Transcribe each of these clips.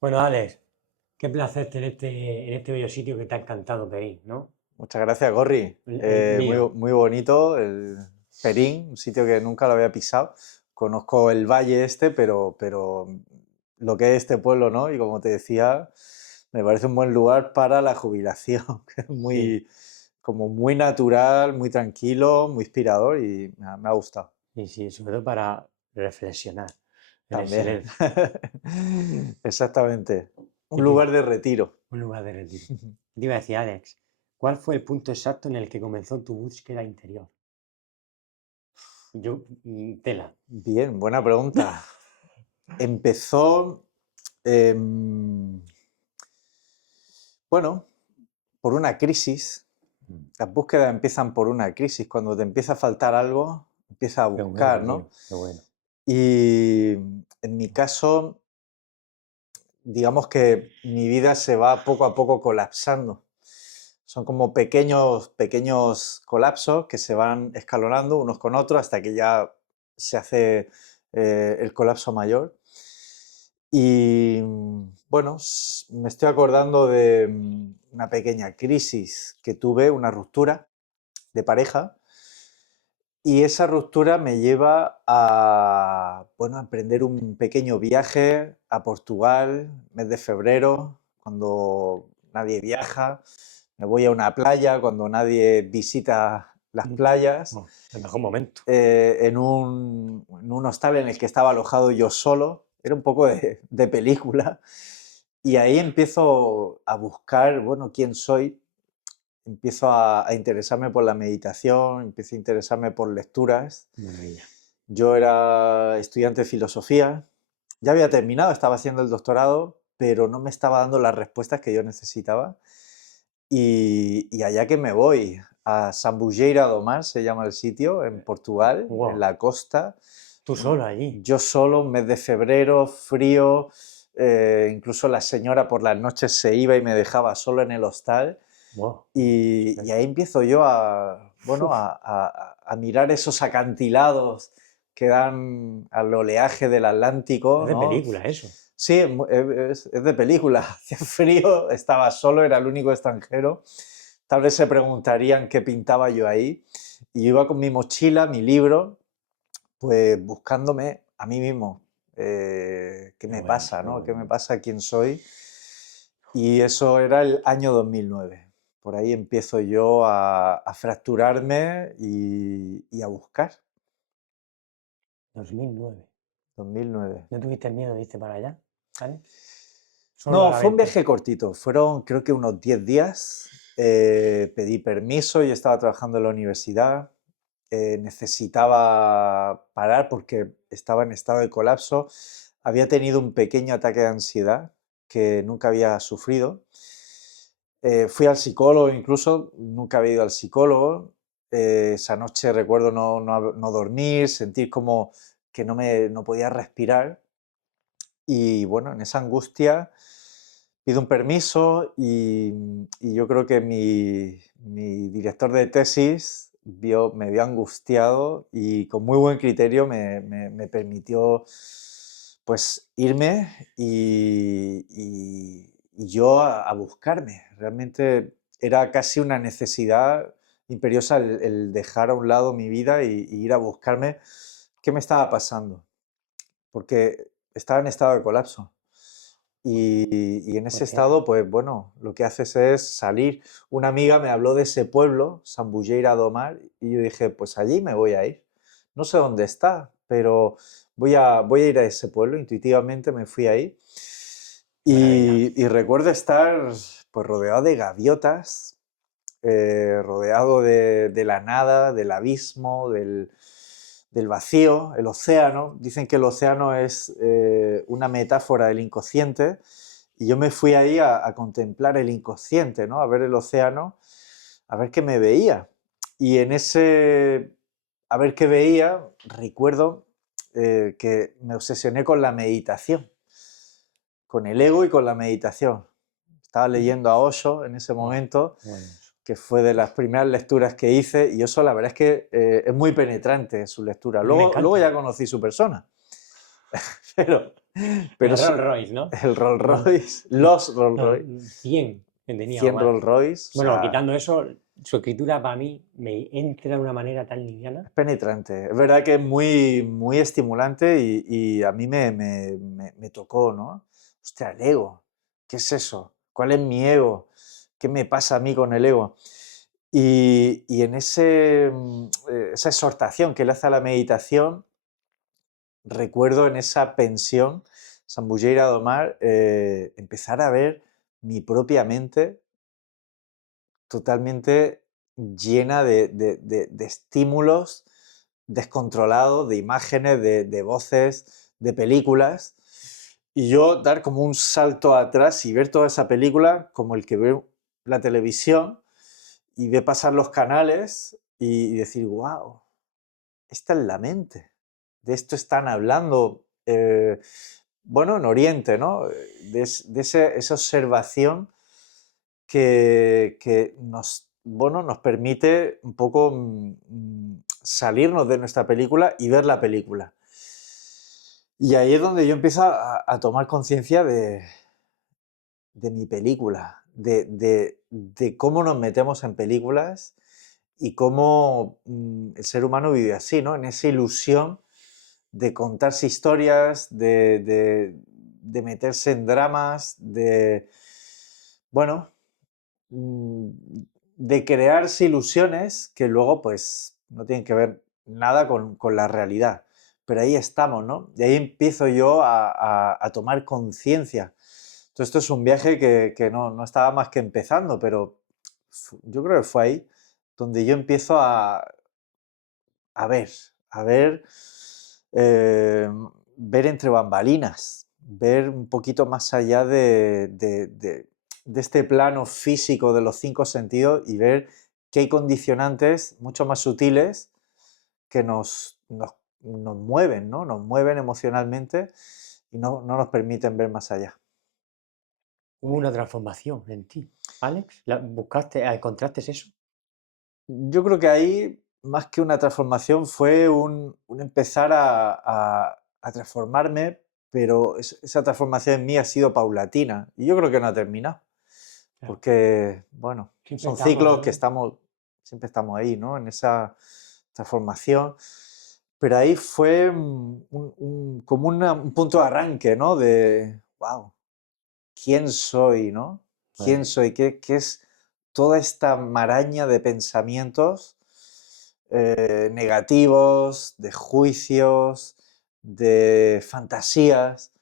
Bueno, Alex, qué placer tenerte en este bello sitio que te ha encantado Perín, ¿no? Muchas gracias, Gorri. El Muy, mío. muy bonito el Perín, un sitio que nunca lo había pisado. Conozco el valle este, pero lo que es este pueblo, ¿no? Y como te decía, me parece un buen lugar para la jubilación, que es Sí, como muy natural, muy tranquilo, muy inspirador y me ha gustado sí, sí, sobre todo para reflexionar en también. excelencia. Exactamente. ¿Qué Un te iba- lugar de retiro. Un lugar de retiro. ¿Qué te iba a decir, Alex? ¿Cuál fue el punto exacto en el que comenzó tu búsqueda interior? Yo, tela. Bien, buena pregunta. Empezó, em, bueno, por una crisis. Mm. Las búsquedas empiezan por una crisis. Cuando te empieza a faltar algo, empiezas a Qué buscar, bueno, tío, ¿no? qué bueno. Y en mi caso, digamos que mi vida se va poco a poco colapsando. Son como pequeños colapsos que se van escalonando unos con otros hasta que ya se hace el colapso mayor. Y bueno, me estoy acordando de una pequeña crisis que tuve, una ruptura de pareja, y esa ruptura me lleva a, bueno, a emprender un pequeño viaje a Portugal, mes de febrero, cuando nadie viaja. Me voy a una playa cuando nadie visita las Mm. playas, Oh, el mejor momento. en un hostal en el que estaba alojado yo solo. Era un poco de película. Y ahí empiezo a buscar, bueno, quién soy. Empiezo a interesarme por la meditación, empiezo a interesarme por lecturas. Qué maravilla. Yo era estudiante de filosofía, ya había terminado, estaba haciendo el doctorado, pero no me estaba dando las respuestas que yo necesitaba. Y allá que me voy, a Sambujeira do Mar se llama el sitio, en Portugal, en Wow, la costa. tú solo allí. Yo solo, un mes de febrero, frío, incluso la señora por las noches se iba y me dejaba solo en el hostal. Wow. Y ahí empiezo yo a, bueno, Uf, a mirar esos acantilados que dan al oleaje del es Atlántico, de ¿no? película eso. Sí, es de película. Hacía frío, estaba solo, era el único extranjero. Tal vez se preguntarían qué pintaba yo ahí. Y yo iba con mi mochila, mi libro, pues buscándome a mí mismo. ¿Qué Qué me bueno, pasa, qué no? ¿Qué bueno. me pasa? ¿Quién soy? Y eso era el año 2009. Por ahí empiezo yo a fracturarme y a buscar. 2009. 2009. ¿No tuviste miedo de irte para allá, Alex? Solo a No, la fue un aventura. viaje cortito. Fueron creo que unos 10 días. Pedí permiso, yo estaba trabajando en la universidad. Necesitaba parar porque estaba en estado de colapso. Había tenido un pequeño ataque de ansiedad que nunca había sufrido. Fui al psicólogo incluso, nunca había ido al psicólogo. Esa noche recuerdo no dormir, sentir como que no podía respirar. Y bueno, en esa angustia pido un permiso y yo creo que mi director de tesis me vio angustiado y con muy buen criterio me permitió pues irme y yo a buscarme. Realmente era casi una necesidad imperiosa el dejar a un lado mi vida y ir a buscarme qué me estaba pasando, porque estaba en estado de colapso. Y en ese Fuerte. estado, pues bueno, lo que haces es salir. Una amiga me habló de ese pueblo, Sambujeira do Mar, y yo dije, pues allí me voy a ir. No sé dónde está, pero voy a ir a ese pueblo. Intuitivamente me fui ahí. Qué maravilla. Y recuerdo estar pues rodeado de gaviotas, rodeado de la nada, del abismo, del vacío, el océano. Dicen que el océano es una metáfora del inconsciente y yo me fui ahí a contemplar el inconsciente, ¿no? A ver el océano, a ver qué me veía. Y en ese a ver qué veía, recuerdo que me obsesioné con la meditación, con el ego y con la meditación. Estaba leyendo a Osho en ese Wow, momento, bueno eso. que fue de las primeras lecturas que hice, y Osho la verdad es que es muy penetrante su lectura. A mí me Luego ya encanta. conocí su persona, pero, Pero El Rolls Royce, ¿no? el Rolls Bueno, Royce, los Rolls no, Royce, 100 que tenía o 100 más. Rolls Royce, o Bueno, sea, quitando eso, su escritura para mí me entra de una manera tan liviana. es penetrante. Es verdad que es muy, muy estimulante y a mí me tocó, ¿no? Hostia, el ego, ¿qué es eso? ¿Cuál es mi ego? ¿Qué me pasa a mí con el ego? Y en esa exhortación que le hace a la meditación, recuerdo en esa pensión, Sambujeira do Mar, empezar a ver mi propia mente totalmente llena de estímulos descontrolados, de imágenes, de voces, de películas, y yo dar como un salto atrás y ver toda esa película como el que ve la televisión y ve pasar los canales y decir, wow, esta es la mente, de esto están hablando, bueno, en Oriente, ¿no? Esa observación que nos, bueno, nos permite un poco salirnos de nuestra película y ver la película. Y ahí es donde yo empiezo a tomar conciencia de mi película, de cómo nos metemos en películas y cómo el ser humano vive así, ¿no? En esa ilusión de contarse historias, de meterse en dramas, bueno, mm, de crearse ilusiones que luego pues no tienen que ver nada con la realidad. Pero ahí estamos, ¿no? Y ahí empiezo yo a tomar conciencia. Entonces esto es un viaje que no estaba más que empezando, pero yo creo que fue ahí donde yo empiezo a ver, a ver, eh, ver entre bambalinas, ver un poquito más allá de este plano físico de los cinco sentidos y ver que hay condicionantes mucho más sutiles que nos mueven, ¿no? Nos mueven emocionalmente y no nos permiten ver más allá. Hubo una transformación en ti, Alex. ¿Buscaste, encontraste eso? Yo creo que ahí, más que una transformación, fue un empezar a transformarme, pero esa transformación en mí ha sido paulatina y yo creo que no ha terminado, Claro, porque, bueno, siempre son estamos ciclos que ahí. siempre estamos ahí, ¿no? En esa transformación, pero ahí fue como un punto de arranque, ¿no? De, wow, ¿quién soy, no? ¿Quién Bueno, soy? ¿Qué es toda esta maraña de pensamientos negativos, de juicios, de fantasías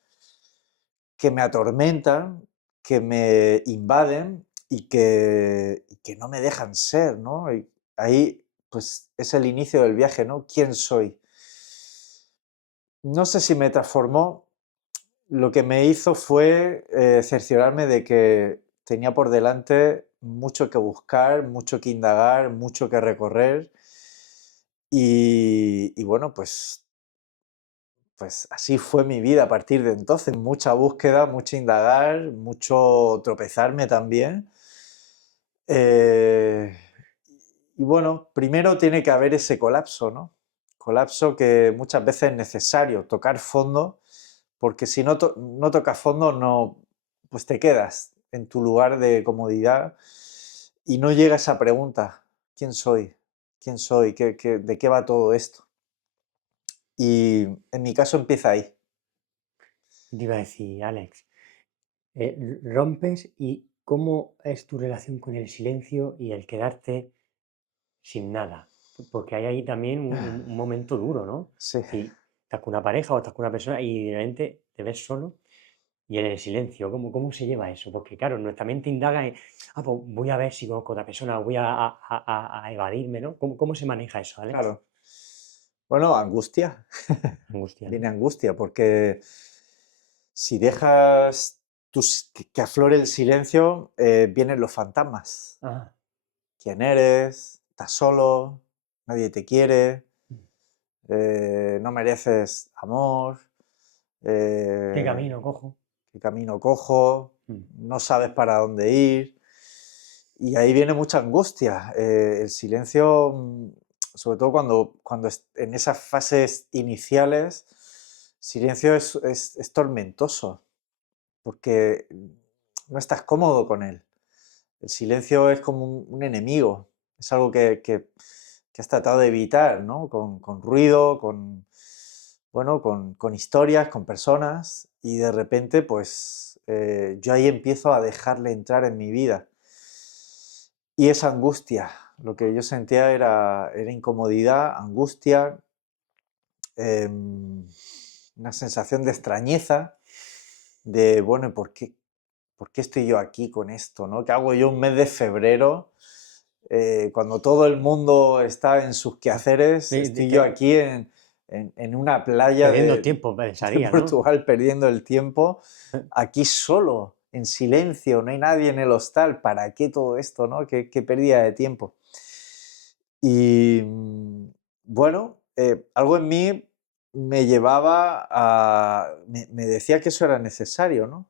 que me atormentan, que me invaden y que no me dejan ser, ¿no? Y ahí, pues, es el inicio del viaje, ¿no? ¿Quién soy? No sé si me transformó. Lo que me hizo fue cerciorarme de que tenía por delante mucho que buscar, mucho que indagar, mucho que recorrer. Y bueno, pues así fue mi vida a partir de entonces. Mucha búsqueda, mucho indagar, mucho tropezarme también. Eh, y bueno, primero tiene que haber ese colapso, ¿no? Colapso que muchas veces es necesario, tocar fondo, porque si no tocas fondo, no, pues te quedas en tu lugar de comodidad y no llega esa pregunta, ¿quién soy? ¿Quién soy? ¿De qué va todo esto? Y en mi caso empieza ahí. te iba a decir, Alex, rompes y ¿cómo es tu relación con el silencio y el quedarte sin nada? Porque hay ahí también un momento duro, ¿no? Sí, Si estás con una pareja o estás con una persona y de repente te ves solo y en el silencio, ¿cómo se lleva eso? Porque claro, nuestra mente indaga en, pues voy a ver si conozco a otra persona, voy a evadirme, ¿no? ¿Cómo se maneja eso, Alex? claro. Bueno, angustia. Angustia, ¿no? Viene angustia, porque si dejas que aflore el silencio, vienen los fantasmas. Ah, ¿Quién eres? ¿Estás solo? ¿Nadie te quiere? ¿No mereces amor? ¿qué eh, camino cojo? ¿Qué camino cojo? Mm. No sabes para dónde ir. Y ahí viene mucha angustia. El silencio, sobre todo cuando en esas fases iniciales, silencio es tormentoso, porque no estás cómodo con él. El silencio es como un enemigo, es algo que has tratado de evitar, ¿no? Con ruido, bueno, con historias, con personas, y de repente, pues, yo ahí empiezo a dejarle entrar en mi vida. Y esa angustia, lo que yo sentía era incomodidad, angustia, em, una sensación de extrañeza, de, bueno, por qué estoy yo aquí con esto, ¿no? ¿Qué hago yo un mes de febrero, cuando todo el mundo está en sus quehaceres? Estoy yo Que aquí en una playa perdiendo el de, tiempo, de pensaría, ¿no? Portugal perdiendo el tiempo, aquí solo, en silencio, no hay nadie en el hostal. ¿Para qué todo esto, no? Qué pérdida de tiempo. Y bueno, algo en mí me llevaba me decía que eso era necesario, ¿no?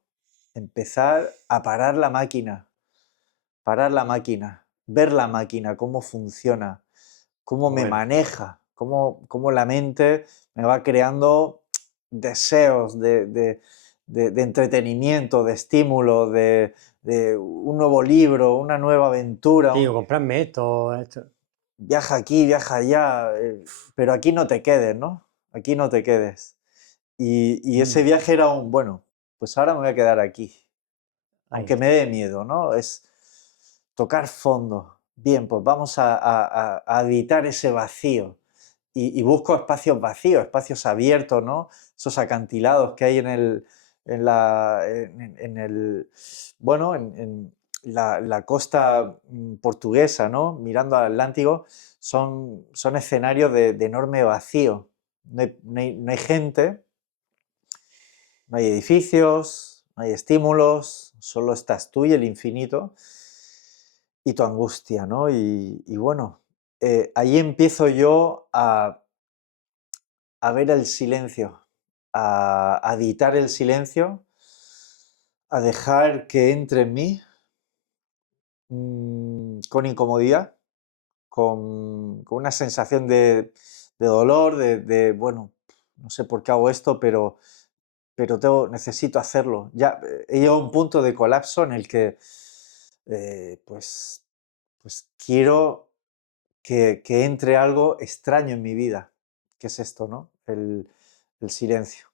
Empezar a parar la máquina, ver la máquina, cómo funciona, cómo me Bueno, maneja, cómo la mente me va creando deseos de entretenimiento, de estímulo, de un nuevo libro, una nueva aventura, sí, o comprarme esto. viaja aquí, viaja allá, pero aquí no te quedes, ¿no? Aquí no te quedes. Y ese Mm, viaje era bueno, pues ahora me voy a quedar aquí, ahí aunque está. me dé miedo, ¿no? Es tocar fondo. Bien, pues vamos a habitar ese vacío. Y busco espacios vacíos, espacios abiertos, ¿no? Esos acantilados que hay en el, bueno, en la costa portuguesa, ¿no? Mirando al Atlántico, son escenarios de enorme vacío. No hay gente, no hay edificios, no hay estímulos, solo estás tú y el infinito y tu angustia, ¿no? Y bueno, ahí empiezo yo a ver el silencio, a habitar el silencio, a dejar que entre en mí con incomodidad, con una sensación de dolor, bueno, no sé por qué hago esto, pero necesito hacerlo. Ya he llegado a un punto de colapso en el que pues quiero que entre algo extraño en mi vida. ¿Qué es esto, no? El silencio.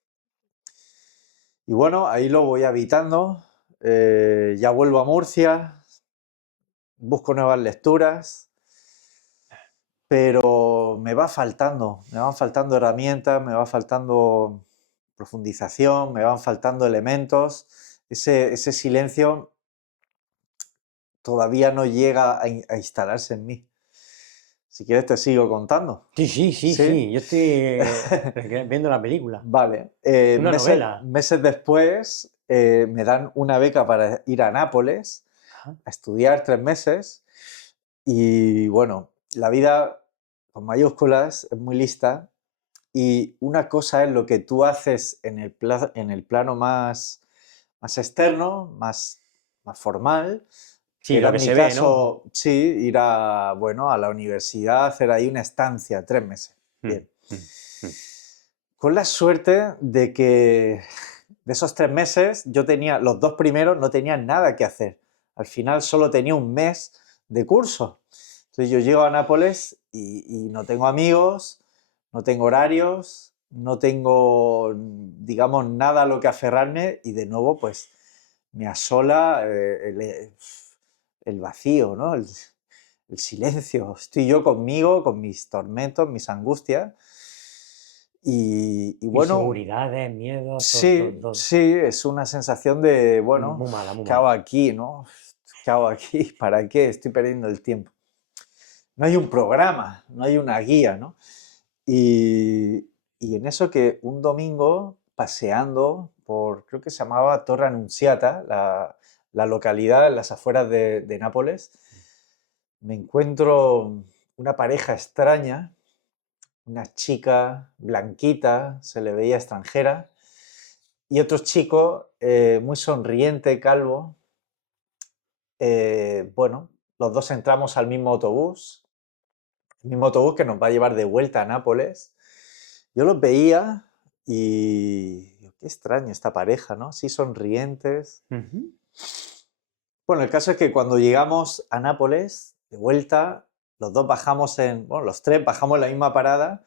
Y bueno, ahí lo voy habitando. Ya vuelvo a Murcia, busco nuevas lecturas, pero me van faltando herramientas, me va faltando profundización, me van faltando elementos. Ese silencio todavía no llega a instalarse en mí. Si quieres te sigo contando. Sí, sí, sí, ¿Sí? sí. Yo estoy viendo la película. Vale. Una novela. Meses después me dan una beca para ir a Nápoles Ajá. a estudiar 3 meses y bueno, la vida con mayúsculas es muy lista y una cosa es lo que tú haces en el plano más externo, más formal, que Sí, era lo en que mi se ve, ¿no? caso, sí, ir bueno, a la universidad, hacer ahí una estancia, 3 meses. Mm, Bien. mm, mm. Con la suerte de que de esos 3 meses yo tenía, los 2 primeros no tenía nada que hacer. Al final solo tenía un mes de curso. Entonces yo llego a Nápoles y no tengo amigos, no tengo horarios, no tengo, digamos, nada a lo que aferrarme y de nuevo pues me asola el vacío, ¿no? El silencio. Estoy yo conmigo, con mis tormentos, mis angustias. Y bueno, Inseguridades, miedos, todo, todo, sí, todo. sí, es una sensación de, bueno, Muy mala, muy ¿qué hago mala. aquí, no? ¿Qué hago aquí? ¿Para qué? Estoy perdiendo el tiempo. No hay un programa, no hay una guía, ¿no? Y, y en eso que un domingo, paseando por, creo que se llamaba Torre Annunziata, la localidad en las afueras de Nápoles, me encuentro una pareja extraña, una chica blanquita, se le veía extranjera, y otro chico muy sonriente, calvo. Bueno, los dos entramos al mismo autobús, el mismo autobús que nos va a llevar de vuelta a Nápoles. Yo los veía y digo, qué extraño esta pareja, ¿no? Así sonrientes. Ujú. Bueno, el caso es que cuando llegamos a Nápoles, de vuelta, bueno, los tres bajamos en la misma parada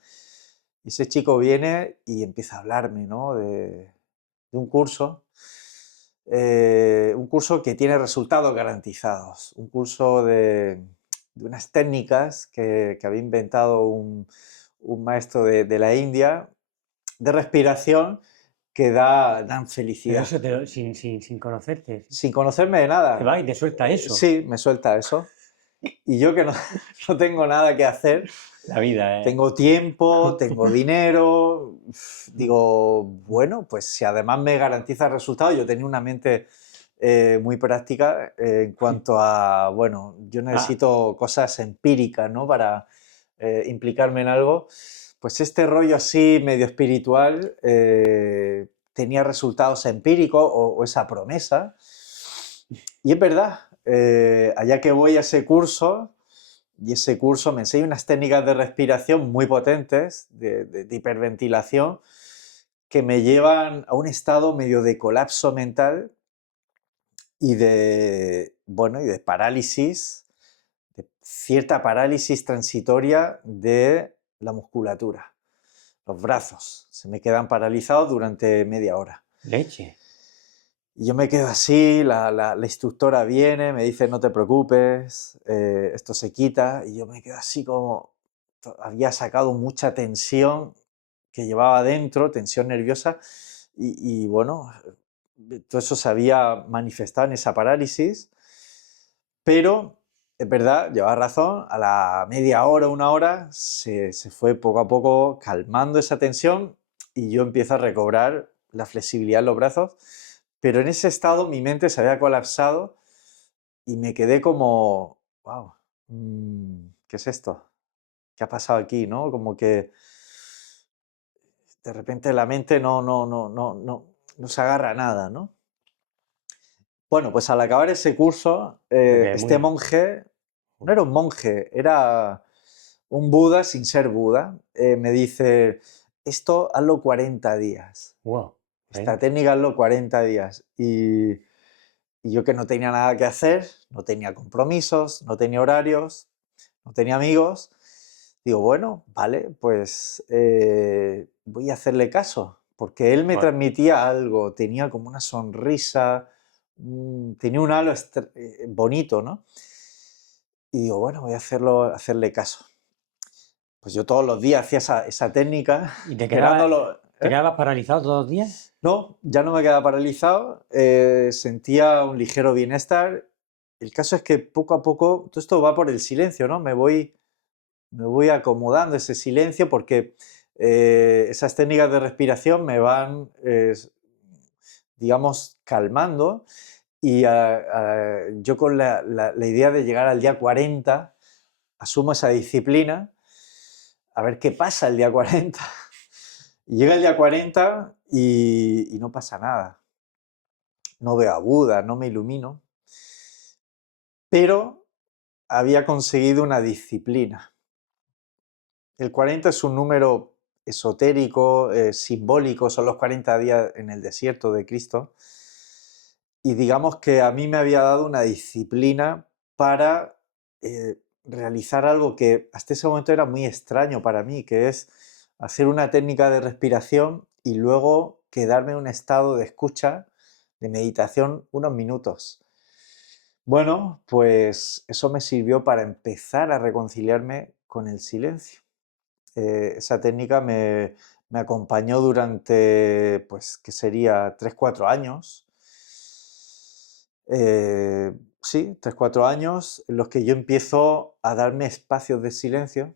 y ese chico viene y empieza a hablarme, ¿no? De un curso que tiene resultados garantizados, un curso de unas técnicas que había inventado un maestro de la India de respiración que dan Pero felicidad. eso sin conocerte. Sin conocerme de Te va nada. y te suelta eso. Sí, me suelta eso. Y yo que no, no tengo nada que hacer, La vida, ¿eh? tengo tiempo, tengo dinero, digo, bueno, pues si además me garantiza resultados, yo tenía una mente muy práctica en cuanto a, bueno, yo Ah, necesito cosas empíricas, ¿no? Para implicarme en algo. Pues este rollo así medio espiritual tenía resultados empíricos o esa promesa. Y es verdad, allá que voy a ese curso, y ese curso me enseña unas técnicas de respiración muy potentes, de hiperventilación, que me llevan a un estado medio de colapso mental bueno, y de parálisis, de cierta parálisis transitoria de la musculatura. Los brazos se me quedan paralizados durante media hora. leche. Y yo me quedo así, la instructora viene, me dice, no te preocupes, esto se quita, y yo me quedo así como, había sacado mucha tensión que llevaba dentro, tensión nerviosa, y bueno, todo eso se había manifestado en esa parálisis, pero es verdad, llevaba razón, a la media hora, una hora, se fue poco a poco calmando esa tensión y yo empiezo a recobrar la flexibilidad en los brazos, pero en ese estado mi mente se había colapsado y me quedé como, wow, ¿qué es esto? ¿Qué ha pasado aquí? ¿No? Como que de repente la mente no se agarra a nada, ¿no? Bueno, pues al acabar ese curso, Porque este muy. monje, no era un monje, era un Buda sin ser Buda, me dice, esto hazlo 40 días, Wow. esta técnica hazlo 40 días. Y yo que no tenía nada que hacer, no tenía compromisos, no tenía horarios, no tenía amigos, digo, bueno, vale, pues voy a hacerle caso, porque él me transmitía algo, tenía como una sonrisa, tenía un halo bonito, ¿no? Y digo, bueno, voy a hacerle caso. Pues yo todos los días hacía esa técnica, ¿Y esperándolo. te quedabas paralizado todos los días? No, ya no me quedaba paralizado, sentía un ligero bienestar. El caso es que poco a poco, todo esto va por el silencio, ¿no? Me voy acomodando ese silencio porque esas técnicas de respiración me van, digamos, calmando y yo con la idea de llegar al día 40 asumo esa disciplina, a ver qué pasa el día 40. Y llega el día 40 y no pasa nada. No veo a Buda, no me ilumino, pero había conseguido una disciplina. El 40 es un número esotérico, simbólico, son los 40 días en el desierto de Cristo. Y digamos que a mí me había dado una disciplina para realizar algo que hasta ese momento era muy extraño para mí, que es hacer una técnica de respiración y luego quedarme en un estado de escucha, de meditación, unos minutos. Bueno, pues eso me sirvió para empezar a reconciliarme con el silencio. Esa técnica me acompañó durante, pues, ¿qué sería? 3 4 años. Sí, 3 4 años en los que yo empiezo a darme espacios de silencio.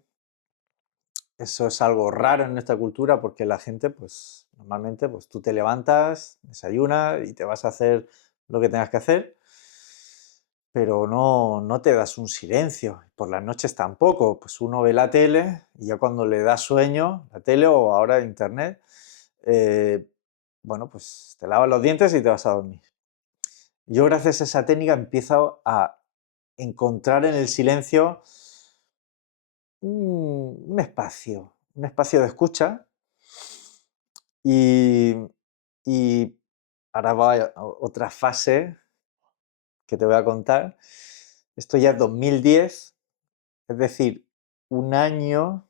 Eso es algo raro en nuestra cultura porque la gente, pues, normalmente, pues tú te levantas, desayunas y te vas a hacer lo que tengas que hacer, pero no te das un silencio. Por las noches tampoco, pues uno ve la tele y ya cuando le da sueño, la tele o ahora internet, eh, bueno, pues te lavas los dientes y te vas a dormir. Yo gracias a esa técnica empiezo a encontrar en el silencio un espacio de escucha Y, y ahora va a otra fase que te voy a contar. Esto ya es 2010, es decir, un año,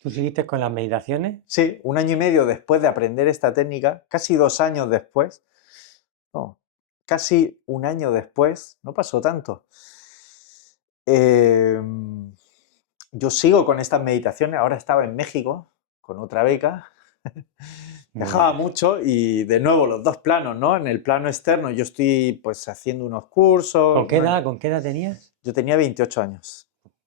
¿Tú seguiste con las meditaciones? sí, un año y medio después de aprender esta técnica, casi 2 años después, no, casi un año después, no pasó tanto. Em, yo sigo con estas meditaciones, ahora estaba en México con otra beca, Muy viajaba bien. mucho y de nuevo los dos planos, ¿no? En el plano externo yo estoy pues haciendo unos cursos, Con qué edad tenías? yo tenía 28 años,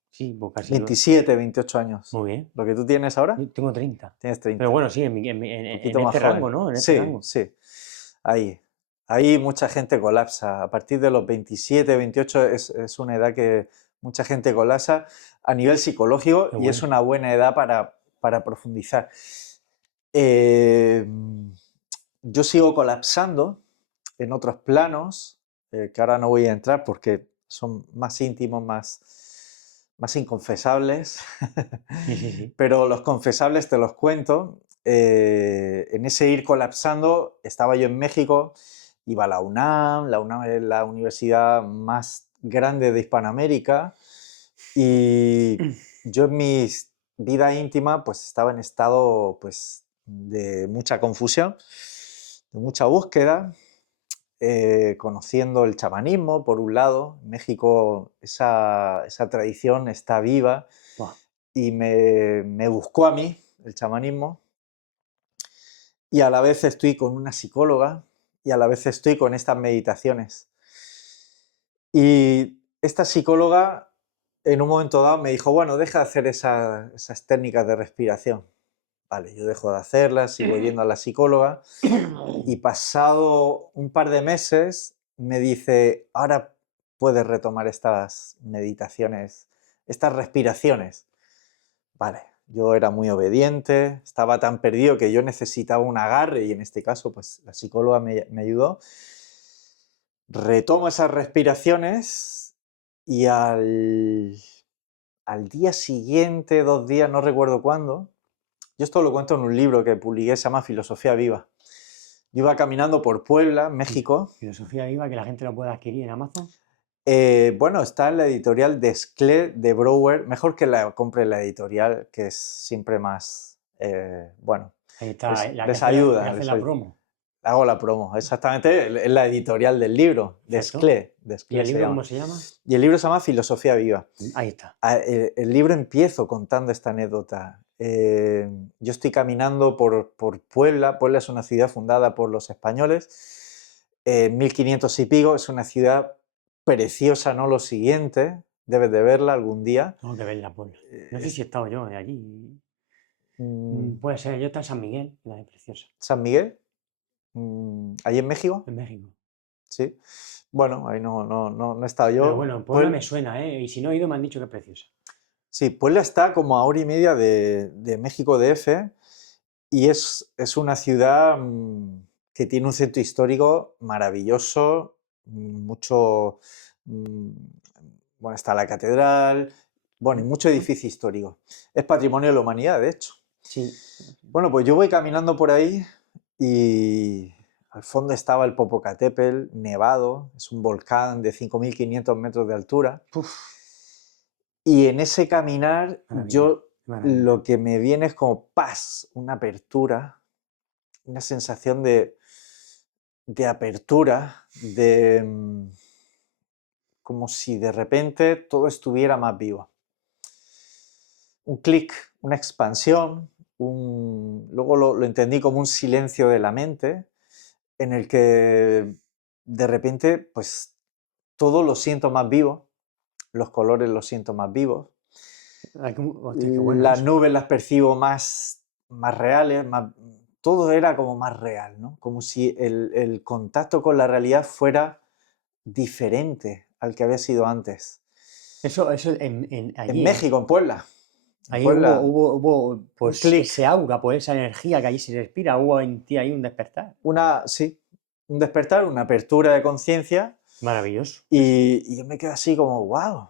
Sí, pues casi 27, 28 años. muy bien. ¿Lo que tú tienes ahora? Yo tengo 30. Tienes Pero 30. bueno, sí, Un en poquito más este rango, joven. ¿no? En este Sí, rango. sí. Ahí. Ahí mucha gente colapsa. A partir de los 27, 28 es una edad que mucha gente colapsa a nivel psicológico Qué y es bueno. una buena edad para profundizar. Eh, yo sigo colapsando en otros planos, que ahora no voy a entrar porque son más íntimos, más inconfesables, Sí, sí, sí. pero los confesables te los cuento. En ese ir colapsando, estaba yo en México, iba a la UNAM es la universidad más grande de Hispanoamérica, y yo en mi vida íntima pues estaba en estado pues de mucha confusión, de mucha búsqueda, conociendo el chamanismo, por un lado. En México esa tradición está viva Buah. y me buscó a mí el chamanismo, y a la vez estoy con una psicóloga y a la vez estoy con estas meditaciones. Y esta psicóloga en un momento dado me dijo, bueno, deja de hacer esas técnicas de respiración. Vale, yo dejo de hacerlas, sigo yendo a la psicóloga, y pasado un par de meses me dice, ahora puedes retomar estas meditaciones, estas respiraciones. Vale, yo era muy obediente, estaba tan perdido que yo necesitaba un agarre y en este caso pues la psicóloga me ayudó. Retomo esas respiraciones y al día siguiente, 2 días, no recuerdo cuándo, yo esto lo cuento en un libro que publiqué, se llama Filosofía Viva. Yo iba caminando por Puebla, México. Filosofía viva que la gente lo pueda adquirir en Amazon. Bueno, está en la editorial Desclés de Brouwer. Mejor que la compre la editorial, que es siempre más, bueno, Ahí está, les la que ayuda. hace la promo. Hago la promo, exactamente, es la editorial del libro, Perfecto. ¿Y Desclés el se libro llama. cómo se llama? Y el libro se llama Filosofía Viva. Ahí está. El libro empiezo contando esta anécdota. Yo estoy caminando por Puebla. Puebla es una ciudad fundada por los españoles en 1500 y pico. Es una ciudad preciosa, ¿no? Lo siguiente, debes de verla algún día. Tengo que verla, Puebla. No sé Es, si he estado yo de allí. mm, Puede ser, yo está en San Miguel, la de Preciosa, San Miguel, ahí en México, en México. sí. Bueno, ahí no he estado Pero yo. bueno, Puebla me suena, ¿eh? Y si no he ido, me han dicho que es preciosa. Sí, Puebla está como a hora y media de México DF, y es una ciudad que tiene un centro histórico maravilloso, mucho, mm, bueno, está la catedral, bueno, y mucho edificio histórico. Es patrimonio de la humanidad, de hecho. Sí. Bueno, pues yo voy caminando por ahí y al fondo estaba el Popocatépetl nevado, es un volcán de 5.500 metros de altura. Uf, Y en ese caminar, maravilla, yo maravilla. lo que me viene es como paz, una apertura, una sensación de apertura, como si de repente todo estuviera más vivo. Un clic, una expansión, luego lo entendí como un silencio de la mente, en el que de repente, pues todo lo siento más vivo, los colores los siento más vivos, Hostia, qué bueno las eso. nubes las percibo más reales, todo era como más real, ¿no? Como si el contacto con la realidad fuera diferente al que había sido antes. Eso En allí, México, en Puebla. En ahí hubo, Puebla, hubo, un pues clic, ese aura, pues esa energía que allí se respira, hubo en ti ahí un despertar. sí, un despertar, una apertura de conciencia, Maravilloso eso. y yo me quedo así como, wow,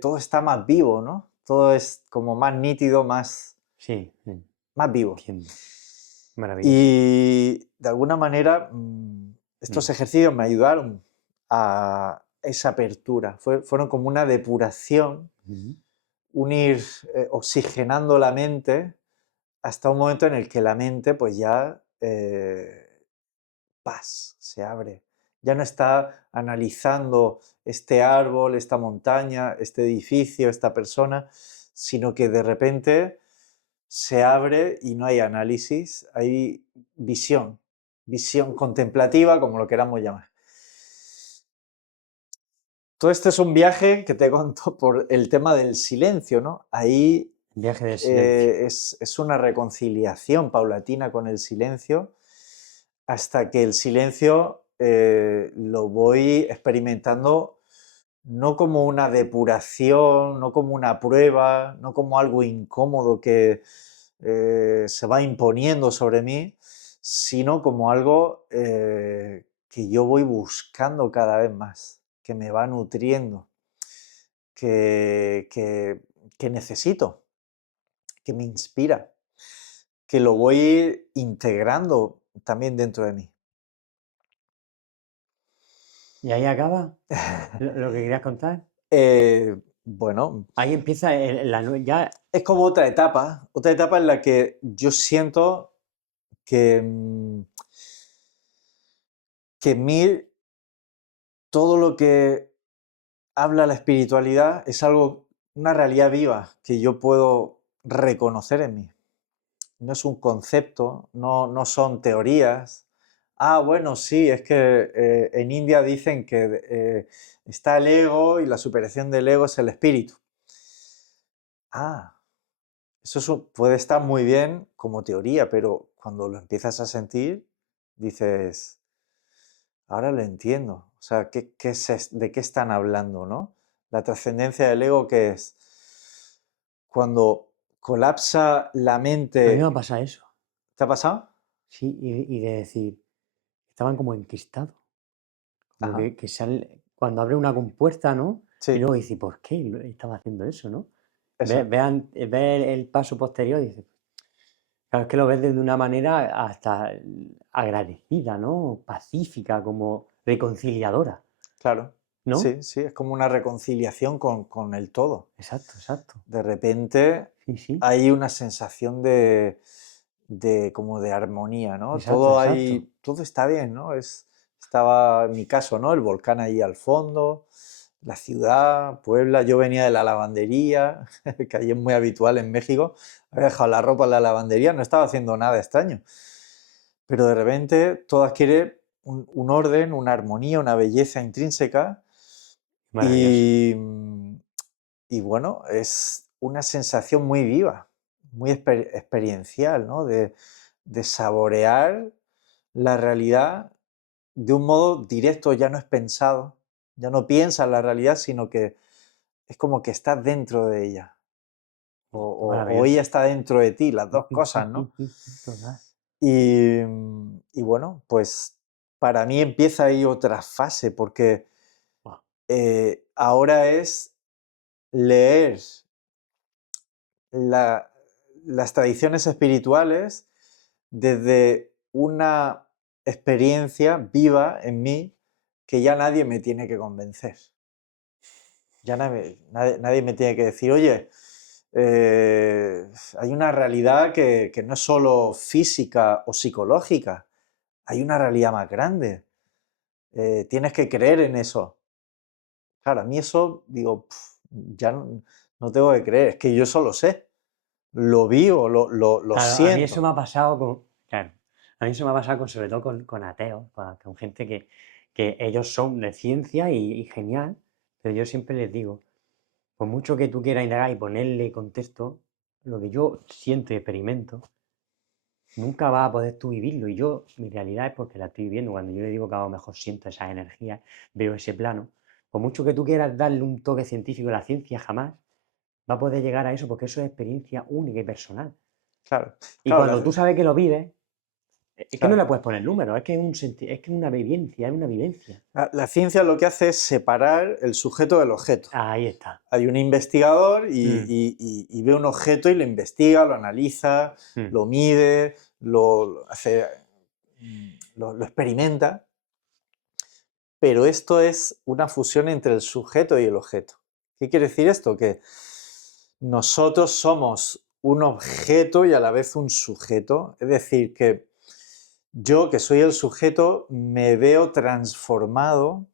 todo está más vivo, ¿no? Todo es como más nítido, Sí, más vivo. entiendo. Maravilloso. Y de alguna manera estos Mm. ejercicios me ayudaron a esa apertura. Fueron como una depuración, Ujú. ir oxigenando la mente hasta un momento en el que la mente pues ya paz, se abre. Ya no está analizando este árbol, esta montaña, este edificio, esta persona, sino que de repente se abre y no hay análisis, hay visión, visión contemplativa, como lo queramos llamar. Todo esto es un viaje que te conto por el tema del silencio, ¿no? Ahí Viaje del silencio. es una reconciliación paulatina con el silencio hasta que el silencio lo voy experimentando no como una depuración, no como una prueba, no como algo incómodo que se va imponiendo sobre mí, sino como algo que yo voy buscando cada vez más, que me va nutriendo, que, que, que necesito, que me inspira, que lo voy integrando también dentro de mí. ¿Y ahí acaba lo que querías contar? Bueno, Ahí empieza ya. es como otra etapa en la que yo siento que, que en mí todo lo que habla la espiritualidad es algo, una realidad viva que yo puedo reconocer en mí. No es un concepto, no son teorías. Ah, bueno, sí, es que en India dicen que está el ego y la superación del ego es el espíritu. Ah, eso puede estar muy bien como teoría, pero cuando lo empiezas a sentir, dices, ahora lo entiendo. O sea, ¿de qué están hablando, no? La trascendencia del ego, ¿qué es? Cuando colapsa la A mí me mente. pasa eso, ¿Te ha pasado? sí, y de decir, estaban como enquistados, como Ajá. que cuando abre una compuerta, ¿no? Y Sí, luego dice, ¿por qué estaba haciendo eso, no? eso. Ve el paso posterior y dices, claro, es que lo ves de una manera hasta agradecida, ¿no? Pacífica, como reconciliadora, Claro. ¿no? Sí, sí, es como una reconciliación con el todo. Exacto, exacto. De repente Sí, sí, hay una sensación como de armonía, ¿no? exacto, exacto. Todo está bien, ¿no? Estaba en mi caso, ¿no? El volcán ahí al fondo, la ciudad, Puebla. Yo venía de la lavandería, que ahí es muy habitual en México. Había dejado la ropa en la lavandería, no estaba haciendo nada extraño. Pero de repente todo adquiere un orden, una armonía, una belleza intrínseca Maravilloso. y, y bueno, es una sensación muy viva, muy experiencial, ¿no? De saborear la realidad de un modo directo, ya no es pensado, ya no piensas la realidad, sino que es como que estás dentro de ella, Qué o ella maravilloso. está dentro de ti, las dos cosas, ¿no? Total. Y bueno, pues para mí empieza ahí otra fase, porque Guau. ahora es leer la- las tradiciones espirituales desde una experiencia viva en mí que ya nadie me tiene que convencer. Ya nadie me tiene que decir, oye, hay una realidad que no es solo física o psicológica, hay una realidad más grande. Tienes que creer en eso. Claro, a mí eso, digo, ya no tengo que creer, es que yo eso lo sé, lo vivo, lo Claro, a mí eso siento. me ha pasado con, claro, a mí eso me ha pasado sobre todo con ateos, con gente que ellos son de ciencia y genial, pero yo siempre les digo, por mucho que tú quieras indagar y ponerle contexto, lo que yo siento y experimento, nunca vas a poder tú vivirlo. Y yo, mi realidad es porque la estoy viviendo. Cuando yo le digo que a lo mejor siento esas energías, veo ese plano, por mucho que tú quieras darle un toque científico a la ciencia, jamás va a poder llegar a eso porque eso es experiencia única y personal. Claro, Y claro, cuando tú sabes que lo vives, es que no claro. le puedes poner números, es que es que es una vivencia, es una vivencia. La ciencia lo que hace es separar el sujeto del objeto. Ahí está. Hay un investigador Mm, y ve un objeto y lo investiga, lo analiza, mm. lo mide, lo experimenta, pero esto es una fusión entre el sujeto y el objeto. ¿Qué quiere decir esto? Que nosotros somos un objeto y a la vez un sujeto. Es decir, que yo, que soy el sujeto, me veo transformado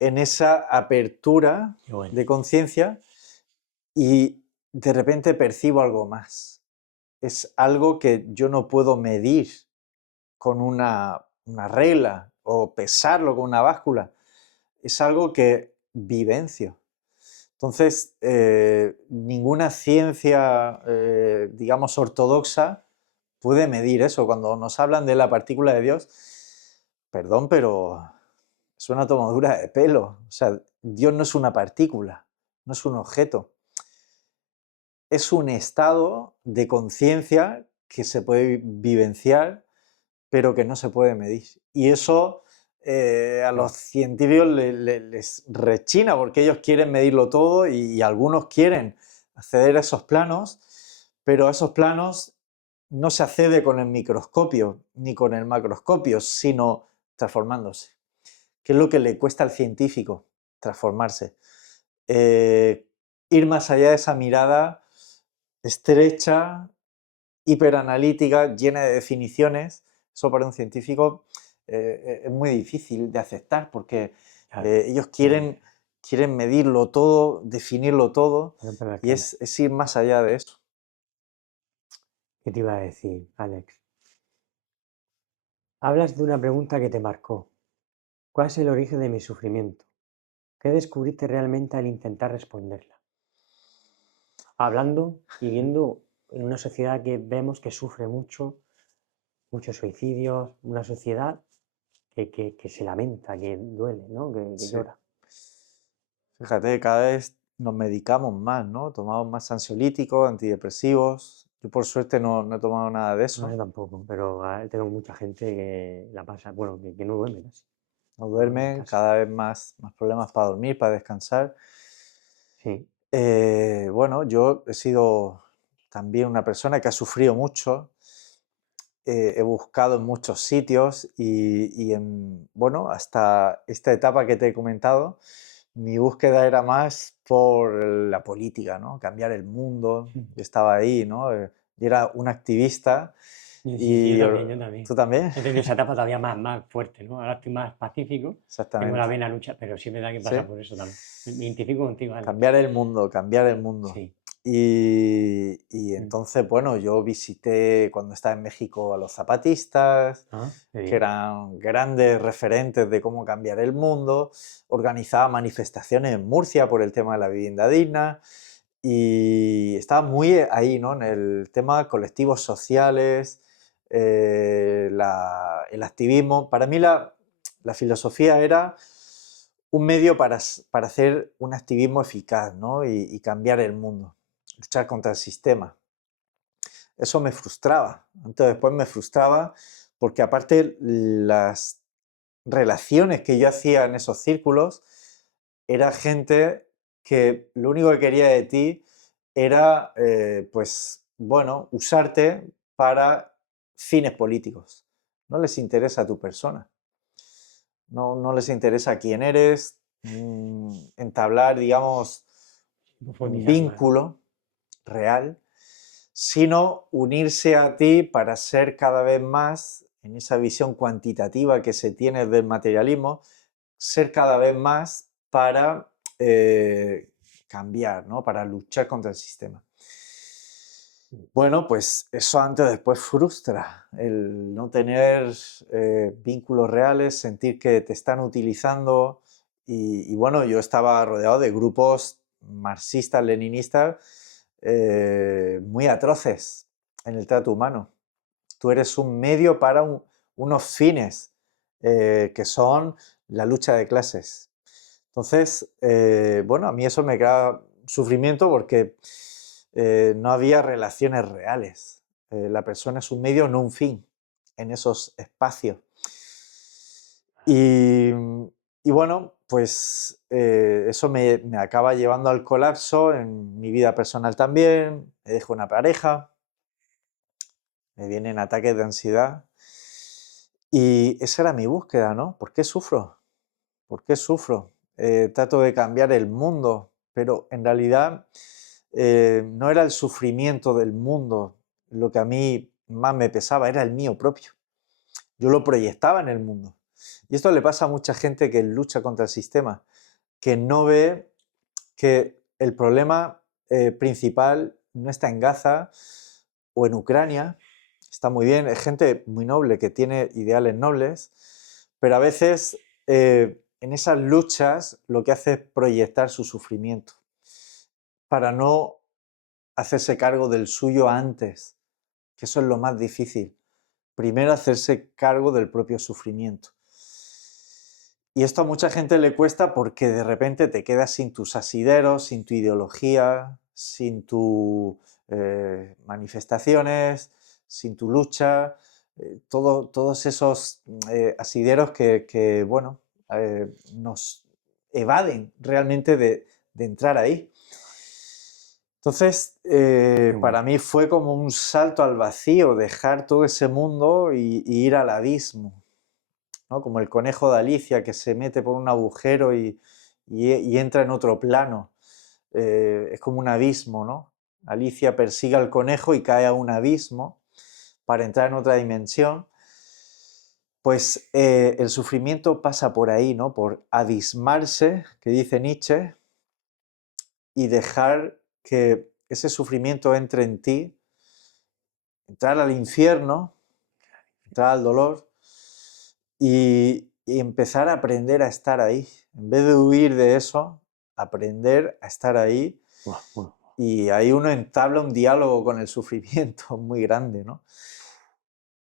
en esa apertura Qué bueno. de conciencia y de repente percibo algo más. Es algo que yo no puedo medir con una regla o pesarlo con una báscula. Es algo que vivencio. Entonces, ninguna ciencia, digamos, ortodoxa puede medir eso. Cuando nos hablan de la partícula de Dios, perdón, pero es una tomadura de pelo. O sea, Dios no es una partícula, no es un objeto. Es un estado de conciencia que se puede vivenciar, pero que no se puede medir. Y eso a los científicos les rechina porque ellos quieren medirlo todo y algunos quieren acceder a esos planos, pero a esos planos no se accede con el microscopio ni con el macroscopio, sino transformándose. ¿Qué es lo que le cuesta al científico? Transformarse. Ir más allá de esa mirada estrecha, hiperanalítica, llena de definiciones. Eso para un científico es muy difícil de aceptar porque Claro. ellos quieren medirlo todo, definirlo todo, Quiero empezar y claro. es ir más allá de eso. ¿Qué te iba a decir, Alex? Hablas de una pregunta que te marcó. ¿Cuál es el origen de mi sufrimiento? ¿Qué descubriste realmente al intentar responderla? Hablando y viendo en una sociedad que vemos que sufre mucho, muchos suicidios, una sociedad que se lamenta, que duele, ¿no? Que Sí. llora. Fíjate, cada vez nos medicamos más, ¿no? Tomamos más ansiolíticos, antidepresivos. Yo por suerte no he tomado nada de No, yo eso. tampoco, pero tengo mucha gente que la pasa, bueno, que no duerme casi. No No duerme duermen, casi. cada vez más problemas para dormir, para descansar. Sí. Bueno, yo he sido también una persona que ha sufrido mucho. He buscado en muchos sitios bueno, hasta esta etapa que te he comentado, mi búsqueda era más por la política, ¿no? Cambiar el mundo. Yo estaba ahí, ¿no? Yo era un activista Sí, yo y también, yo también. tú también. He tenido esa etapa todavía más fuerte, ¿no? Ahora estoy más pacífico, tengo la Exactamente. vena lucha, pero sí es verdad que pasa Sí. por eso también. Me identifico contigo, Alex. Cambiar el mundo, cambiar el mundo. Sí. Y Mm. entonces, bueno, yo visité cuando estaba en México a los zapatistas, Ah, qué que bien. eran grandes referentes de cómo cambiar el mundo. Organizaba manifestaciones en Murcia por el tema de la vivienda digna y estaba muy ahí, ¿no? En el tema de colectivos sociales, el activismo. Para mí la filosofía era un medio para hacer un activismo eficaz, ¿no? Y cambiar el mundo, luchar contra el sistema. Eso me frustraba. Antes o después me frustraba porque aparte las relaciones que yo hacía en esos círculos era gente que lo único que quería de ti era, pues, bueno, usarte para fines políticos. No les interesa tu persona. No les interesa quién eres, entablar, digamos, un Profundizar más, ¿no? vínculo real, sino unirse a ti para ser cada vez más, en esa visión cuantitativa que se tiene del materialismo, ser cada vez más para cambiar, ¿no? Para luchar contra el sistema. Bueno, pues eso antes o después frustra, el no tener vínculos reales, sentir que te están utilizando y bueno, yo estaba rodeado de grupos marxistas, leninistas muy atroces en el trato humano. Tú eres un medio para unos fines que son la lucha de clases. Entonces, bueno, a mí eso me crea sufrimiento porque no había relaciones reales. La persona es un medio, no un fin, en esos espacios. Y, y bueno, pues eso me acaba llevando al colapso en mi vida personal también. Me dejo una pareja me vienen ataques de ansiedad. Y esa era mi búsqueda, ¿no? ¿Por qué sufro? ¿Por qué sufro? Trato de cambiar el mundo, pero en realidad no era el sufrimiento del mundo lo que a mí más me pesaba, era el mío propio. Yo lo proyectaba en el mundo. Y esto le pasa a mucha gente que lucha contra el sistema, que no ve que el problema principal no está en Gaza o en Ucrania. Está muy bien, es gente muy noble que tiene ideales nobles, pero a veces en esas luchas lo que hace es proyectar su sufrimiento para no hacerse cargo del suyo antes, que eso es lo más difícil. Primero hacerse cargo del propio sufrimiento. Y esto a mucha gente le cuesta porque de repente te quedas sin tus asideros, sin tu ideología, sin tus manifestaciones, sin tu lucha, todos esos asideros que, bueno, nos evaden realmente de entrar ahí. Entonces, Qué bueno. para mí fue como un salto al vacío, dejar todo ese mundo y ir al abismo, ¿no? Como el conejo de Alicia que se mete por un agujero y entra en otro plano. Es como un abismo, ¿no? Alicia persigue al conejo y cae a un abismo para entrar en otra dimensión. Pues el sufrimiento pasa por ahí, ¿no? Por abismarse, que dice Nietzsche, y dejar que ese sufrimiento entre en ti, entrar al infierno, entrar al dolor y empezar a aprender a estar ahí. En vez de huir de eso, aprender a estar ahí. Buah, bueno. Y ahí uno entabla un diálogo con el sufrimiento muy grande, ¿no?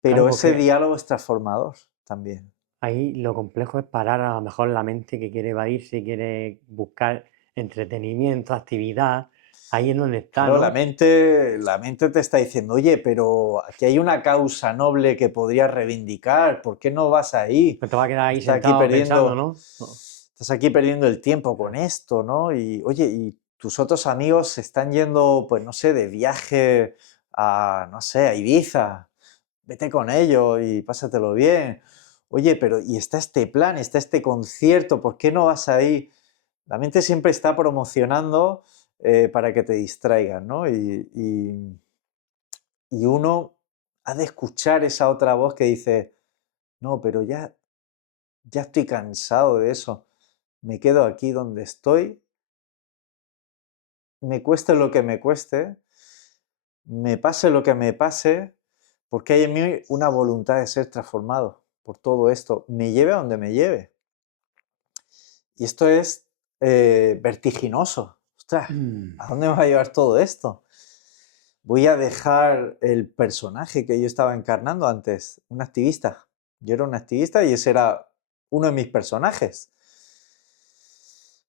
Claro, Pero ese porque diálogo es transformador también. ahí lo complejo es parar a lo mejor la mente que quiere evadirse, quiere buscar entretenimiento, actividad. Ahí es donde está, Claro, ¿no? la mente te está diciendo, oye, pero aquí hay una causa noble que podrías reivindicar, ¿por qué no vas ahí? Pues te va a quedar ahí Estás aquí sentado pensando, perdiendo, ¿no? No, estás aquí perdiendo el tiempo con claro. esto, ¿no? Y oye, y tus otros amigos se están yendo, pues no sé, de viaje a, no sé, a Ibiza. Vete con ellos y pásatelo bien. Oye, pero y está este plan, está este concierto, ¿por qué no vas ahí? La mente siempre está promocionando para que te distraigan, ¿no? Y uno ha de escuchar esa otra voz que dice, no, pero ya estoy cansado de eso. Me quedo aquí donde estoy, me cueste lo que me cueste, me pase lo que me pase, porque hay en mí una voluntad de ser transformado por todo esto, me lleve a donde me lleve. Y esto es vertiginoso. Ostras, Mm, ¿a dónde me va a llevar todo esto? Voy a dejar el personaje que yo estaba encarnando antes, un activista. Yo era un activista y ese era uno de mis personajes.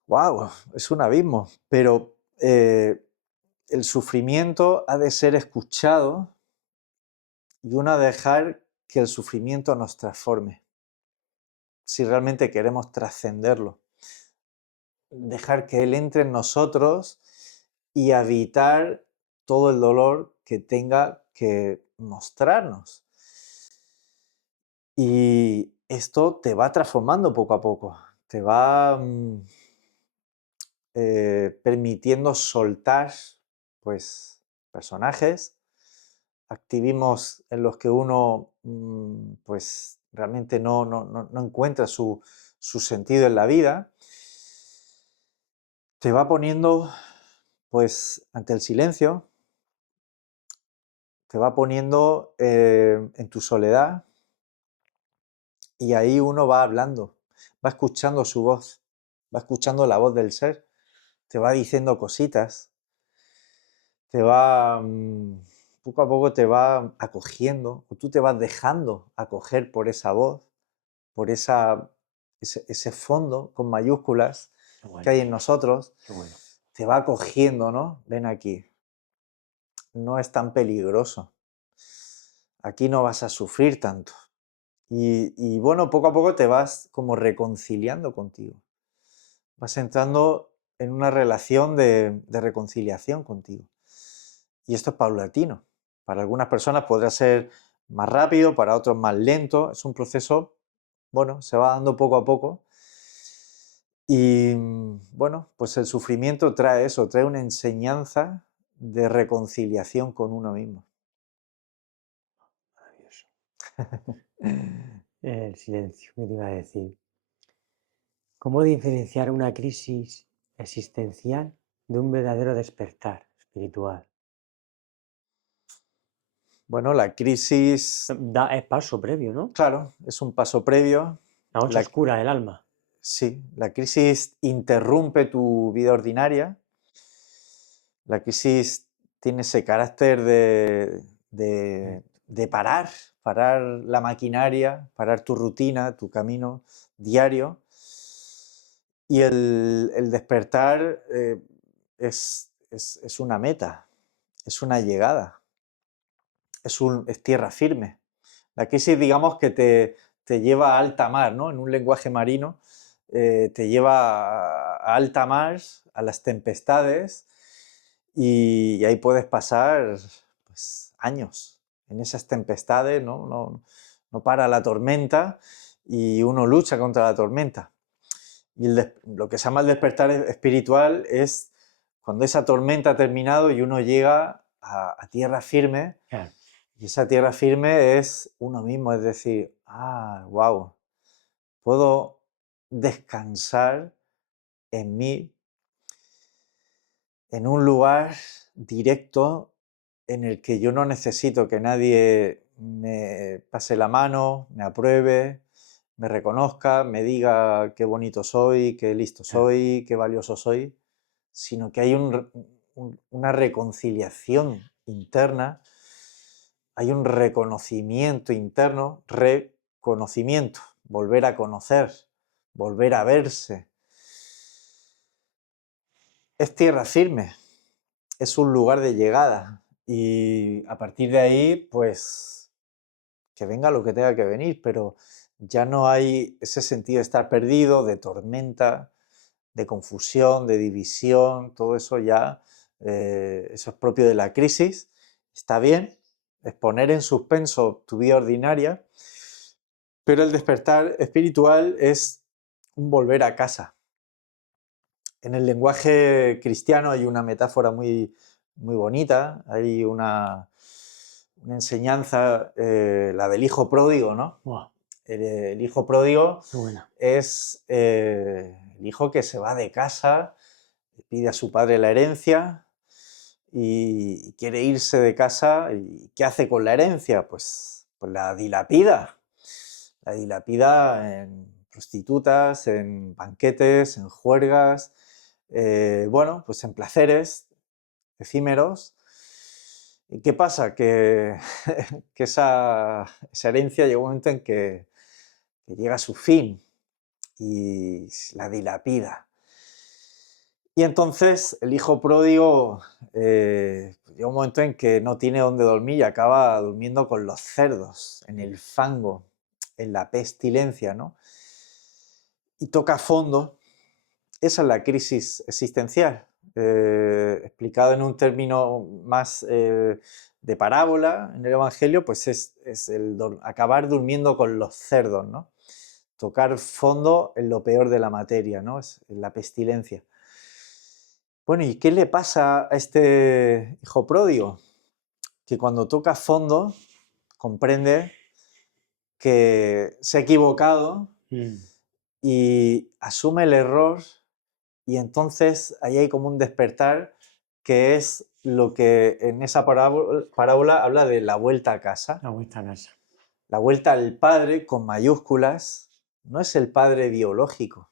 ¡Wow! Es un abismo. Pero el sufrimiento ha de ser escuchado y uno ha de dejar que el sufrimiento nos transforme, si realmente queremos trascenderlo. Dejar que Él entre en nosotros y habitar todo el dolor que tenga que mostrarnos. Y esto te va transformando poco a poco, te va permitiendo soltar pues, personajes, activismos en los que uno pues, realmente no encuentra su sentido en la vida, te va poniendo pues ante el silencio, te va poniendo en tu soledad y ahí uno va hablando, va escuchando su voz, va escuchando la voz del ser, te va diciendo cositas, te va, poco a poco te va acogiendo, o tú te vas dejando acoger por esa voz, por ese fondo con mayúsculas qué que bueno, hay en nosotros, qué bueno. te va acogiendo, ¿no? Ven aquí, no es tan peligroso, aquí no vas a sufrir tanto. Y bueno, poco a poco te vas como reconciliando contigo. Vas entrando en una relación de reconciliación contigo. Y esto es paulatino. Para algunas personas podrá ser más rápido, para otros más lento. Es un proceso, bueno, se va dando poco a poco. Y bueno, pues el sufrimiento trae eso, trae una enseñanza de reconciliación con uno mismo. Maravilloso. El silencio, ¿qué te iba a decir? ¿Cómo diferenciar una crisis existencial de un verdadero despertar espiritual? Bueno, la crisis, Es paso previo, ¿no? claro, es un paso previo. La noche La, oscura del alma. sí, la crisis interrumpe tu vida ordinaria. La crisis tiene ese carácter de parar la maquinaria, parar tu rutina, tu camino diario. Y el despertar es una meta, es una llegada, es tierra firme. La crisis, digamos, que te lleva a alta mar, ¿no? En un lenguaje marino, te lleva a alta mar, a las tempestades, y ahí puedes pasar pues, años en esas tempestades, ¿no? No para la tormenta y uno lucha contra la tormenta. Y lo que se llama el despertar espiritual es cuando esa tormenta ha terminado y uno llega a tierra firme. Claro. Y esa tierra firme es uno mismo, es decir, wow, puedo descansar en mí, en un lugar directo en el que yo no necesito que nadie me pase la mano, me apruebe, me reconozca, me diga qué bonito soy, qué listo soy, qué valioso soy, sino que hay una reconciliación interna, hay un reconocimiento interno, reconocimiento, volver a conocer, volver a verse. Es tierra firme, es un lugar de llegada y a partir de ahí, pues, que venga lo que tenga que venir, pero ya no hay ese sentido de estar perdido, de tormenta, de confusión, de división, todo eso ya, eso es propio de la crisis, está bien, es poner en suspenso tu vida ordinaria, pero el despertar espiritual es un volver a casa. En el lenguaje cristiano hay una metáfora muy, muy bonita, hay una enseñanza, la del hijo pródigo, ¿no? Wow, El hijo pródigo qué buena. es el hijo que se va de casa, pide a su padre la herencia y quiere irse de casa. ¿Y qué hace con la herencia? Pues la dilapida. La dilapida en prostitutas, en banquetes, en juergas, bueno, pues en placeres efímeros. ¿Y qué pasa? Que, que esa herencia llega un momento en que llega a su fin y la dilapida. Y entonces el hijo pródigo llega un momento en que no tiene dónde dormir y acaba durmiendo con los cerdos, en el fango, en la pestilencia, ¿no? Y toca fondo. Esa es la crisis existencial, explicado en un término más de parábola en el Evangelio, pues es acabar durmiendo con los cerdos, ¿no? Tocar fondo en lo peor de la materia, ¿no? Es en la pestilencia. Bueno, ¿y qué le pasa a este hijo pródigo? Que cuando toca fondo comprende que se ha equivocado y asume el error, y entonces ahí hay como un despertar que es lo que en esa parábola habla de la vuelta a casa. La vuelta a casa. La vuelta al padre con mayúsculas no es el padre biológico.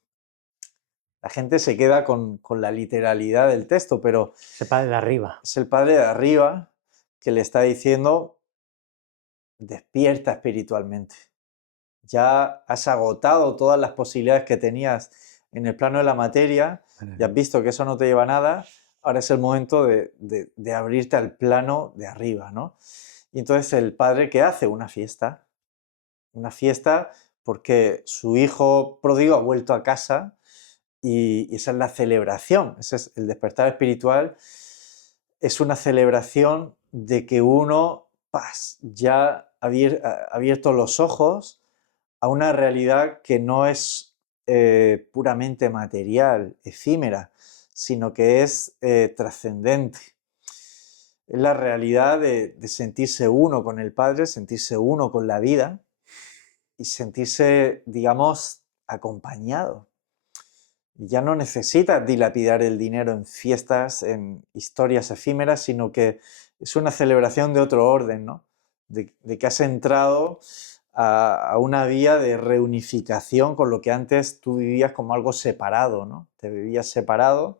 La gente se queda con la literalidad del texto, pero Ese padre de arriba. es el padre de arriba que le está diciendo: despierta espiritualmente. Ya has agotado todas las posibilidades que tenías en el plano de la materia, ya has visto que eso no te lleva a nada, ahora es el momento de abrirte al plano de arriba, ¿no? Y entonces el padre, ¿qué hace? Una fiesta porque su hijo pródigo ha vuelto a casa y esa es la celebración, ese es el despertar espiritual, es una celebración de que uno ya ha abierto los ojos a una realidad que no es puramente material, efímera, sino que es trascendente. Es la realidad de sentirse uno con el Padre, sentirse uno con la vida y sentirse, digamos, acompañado. Y ya no necesitas dilapidar el dinero en fiestas, en historias efímeras, sino que es una celebración de otro orden, ¿no? De que has entrado a una vía de reunificación con lo que antes tú vivías como algo separado, ¿no? Te vivías separado.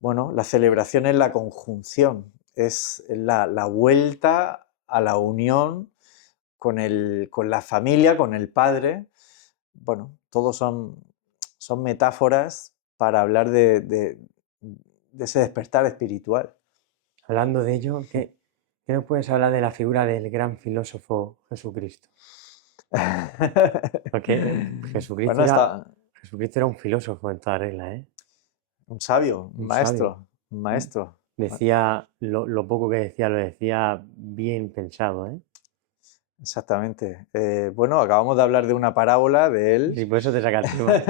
Bueno, la celebración es la conjunción, es la vuelta a la unión con la familia, con el Padre. Bueno, todos son metáforas para hablar de ese despertar espiritual. Hablando de ello, ¿qué nos puedes hablar de la figura del gran filósofo Jesucristo? Porque Jesucristo Bueno, era, está Jesucristo era un filósofo en toda regla, ¿eh? un sabio, un Un sabio. maestro, un maestro. Decía, lo poco que decía, lo decía bien pensado, ¿eh? Exactamente. Bueno, acabamos de hablar de una parábola de él. Y por eso te saca el tema.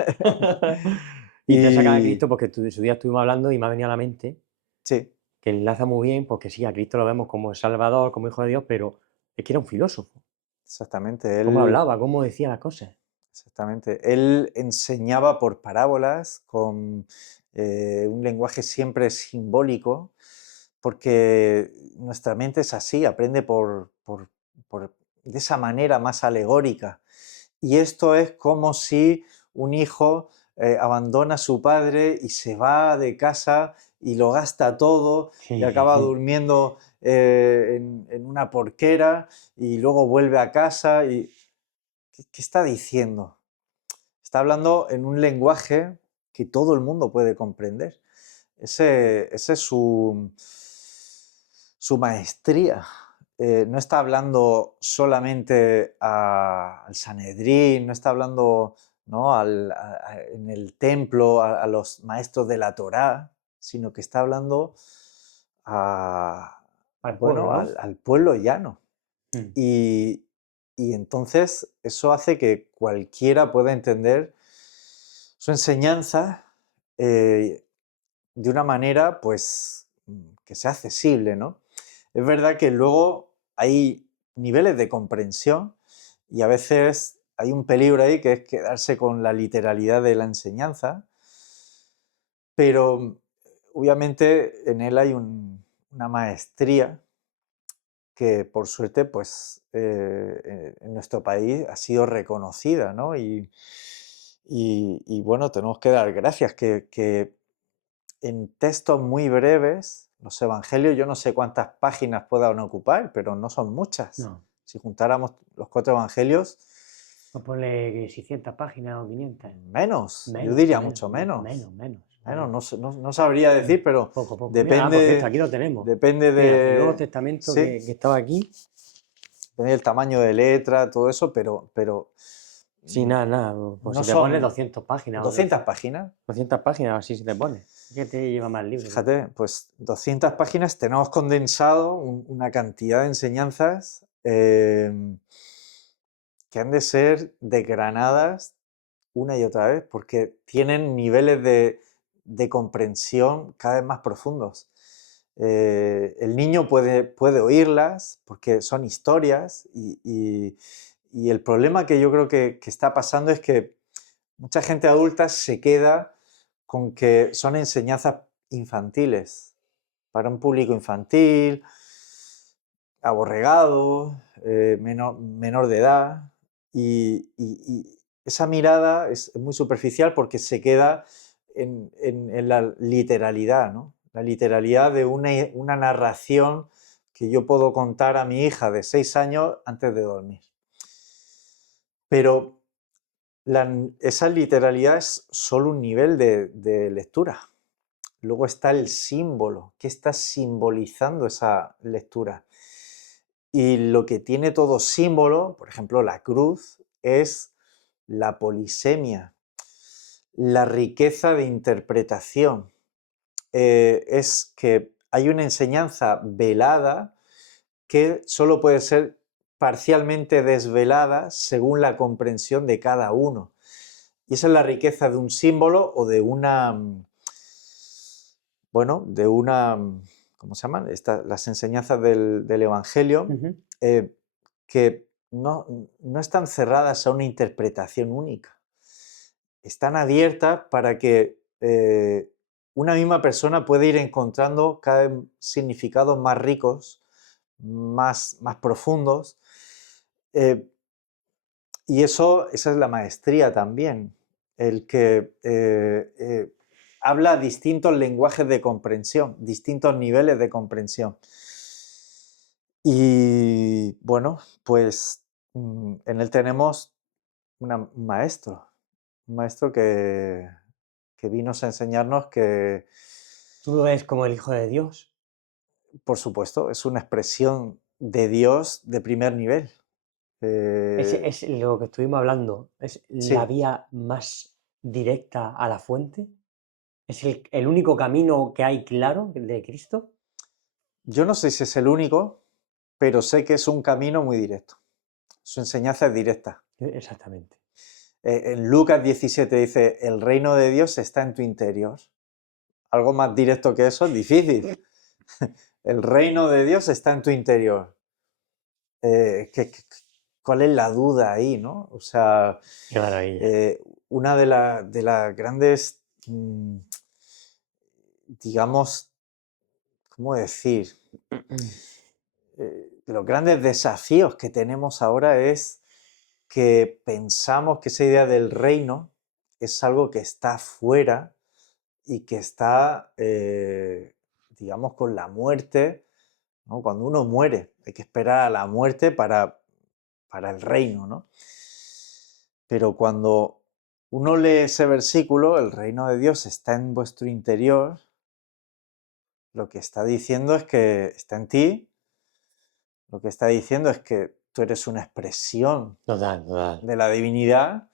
Y te saca a Y Cristo porque su día estuvimos hablando y me ha venido a la mente sí, que enlaza muy bien, porque sí, a Cristo lo vemos como Salvador, como Hijo de Dios, pero es que era un filósofo. exactamente. Cómo hablaba, cómo decía las cosas. Exactamente. Él enseñaba por parábolas con un lenguaje siempre simbólico, porque nuestra mente es así, aprende de esa manera más alegórica. Y esto es como si un hijo abandona a su padre y se va de casa y lo gasta todo y acaba Sí. durmiendo en una porquera y luego vuelve a casa y... ¿Qué está diciendo? Está hablando en un lenguaje que todo el mundo puede comprender. Ese es su maestría. No está hablando solamente al Sanedrín, no está hablando, ¿no?, en el templo a los maestros de la Torá, sino que está hablando Al pueblo, bueno, ¿no? al pueblo llano. Mm. Y, y entonces eso hace que cualquiera pueda entender su enseñanza de una manera, pues, que sea accesible, ¿no? Es verdad que luego hay niveles de comprensión y a veces hay un peligro ahí que es quedarse con la literalidad de la enseñanza, pero obviamente en él hay una maestría que por suerte, pues en nuestro país ha sido reconocida, ¿no? Y, bueno, tenemos que dar gracias que en textos muy breves, los evangelios, yo no sé cuántas páginas puedan ocupar, pero no son muchas. No, Si juntáramos los 4 evangelios, no ponle 600 páginas o 500. menos, yo Menos, diría menos, mucho menos. menos, menos. Bueno, Menos. no sabría decir, pero Poco, poco. Mira, por cierto, depende, aquí lo tenemos. depende Mira, el Nuevo de... Testamento Sí, que estaba aquí. depende del tamaño de letra, todo eso, pero Sí, nada, nada. Pues no si te pones son 200 páginas o 200 páginas. 200 páginas, así se te pone. ¿Qué te lleva más libros? Fíjate, pues 200 páginas tenemos condensado una cantidad de enseñanzas que han de ser desgranadas una y otra vez porque tienen niveles de comprensión cada vez más profundos. El niño puede oírlas porque son historias y el problema que yo creo que está pasando es que mucha gente adulta se queda con que son enseñanzas infantiles, para un público infantil, aborregado, menor de edad, y esa mirada es muy superficial porque se queda en la literalidad, ¿no? La literalidad de una narración que yo puedo contar a mi hija de 6 años antes de dormir. Pero esa literalidad es solo un nivel de lectura. Luego está el símbolo. ¿Qué está simbolizando esa lectura? Y lo que tiene todo símbolo, por ejemplo, la cruz, es la polisemia, la riqueza de interpretación. Es que hay una enseñanza velada que solo puede ser parcialmente desvelada según la comprensión de cada uno. Y esa es la riqueza de un símbolo o de una, bueno, de una, ¿cómo se llaman? Las enseñanzas del Evangelio, Ujú. que no están cerradas a una interpretación única. Están abiertas para que una misma persona puede ir encontrando cada vez significados más ricos, más profundos. Y esa es la maestría también, el que habla distintos lenguajes de comprensión, distintos niveles de comprensión. Y bueno, pues en él tenemos un maestro que vino a enseñarnos que, ¿Tú lo ves como el Hijo de Dios? por supuesto, es una expresión de Dios de primer nivel. Es lo que estuvimos hablando, es la Sí, vía más directa a la fuente, es el único camino que hay claro, el de Cristo. yo no sé si es el único, pero sé que es un camino muy directo. Su enseñanza es directa. Exactamente. En Lucas 17 dice, el reino de Dios está en tu interior. Algo más directo que eso es difícil. El reino de Dios está en tu interior. ¿Cuál es la duda ahí, no? O sea, Qué maravilla. una de las grandes, digamos, ¿cómo decir? De los grandes desafíos que tenemos ahora es que pensamos que esa idea del reino es algo que está fuera y que está, digamos, con la muerte, ¿no? Cuando uno muere, hay que esperar a la muerte para el reino, ¿no? Pero cuando uno lee ese versículo, el reino de Dios está en vuestro interior, lo que está diciendo es que está en ti, lo que está diciendo es que tú eres una expresión Total, total. de la divinidad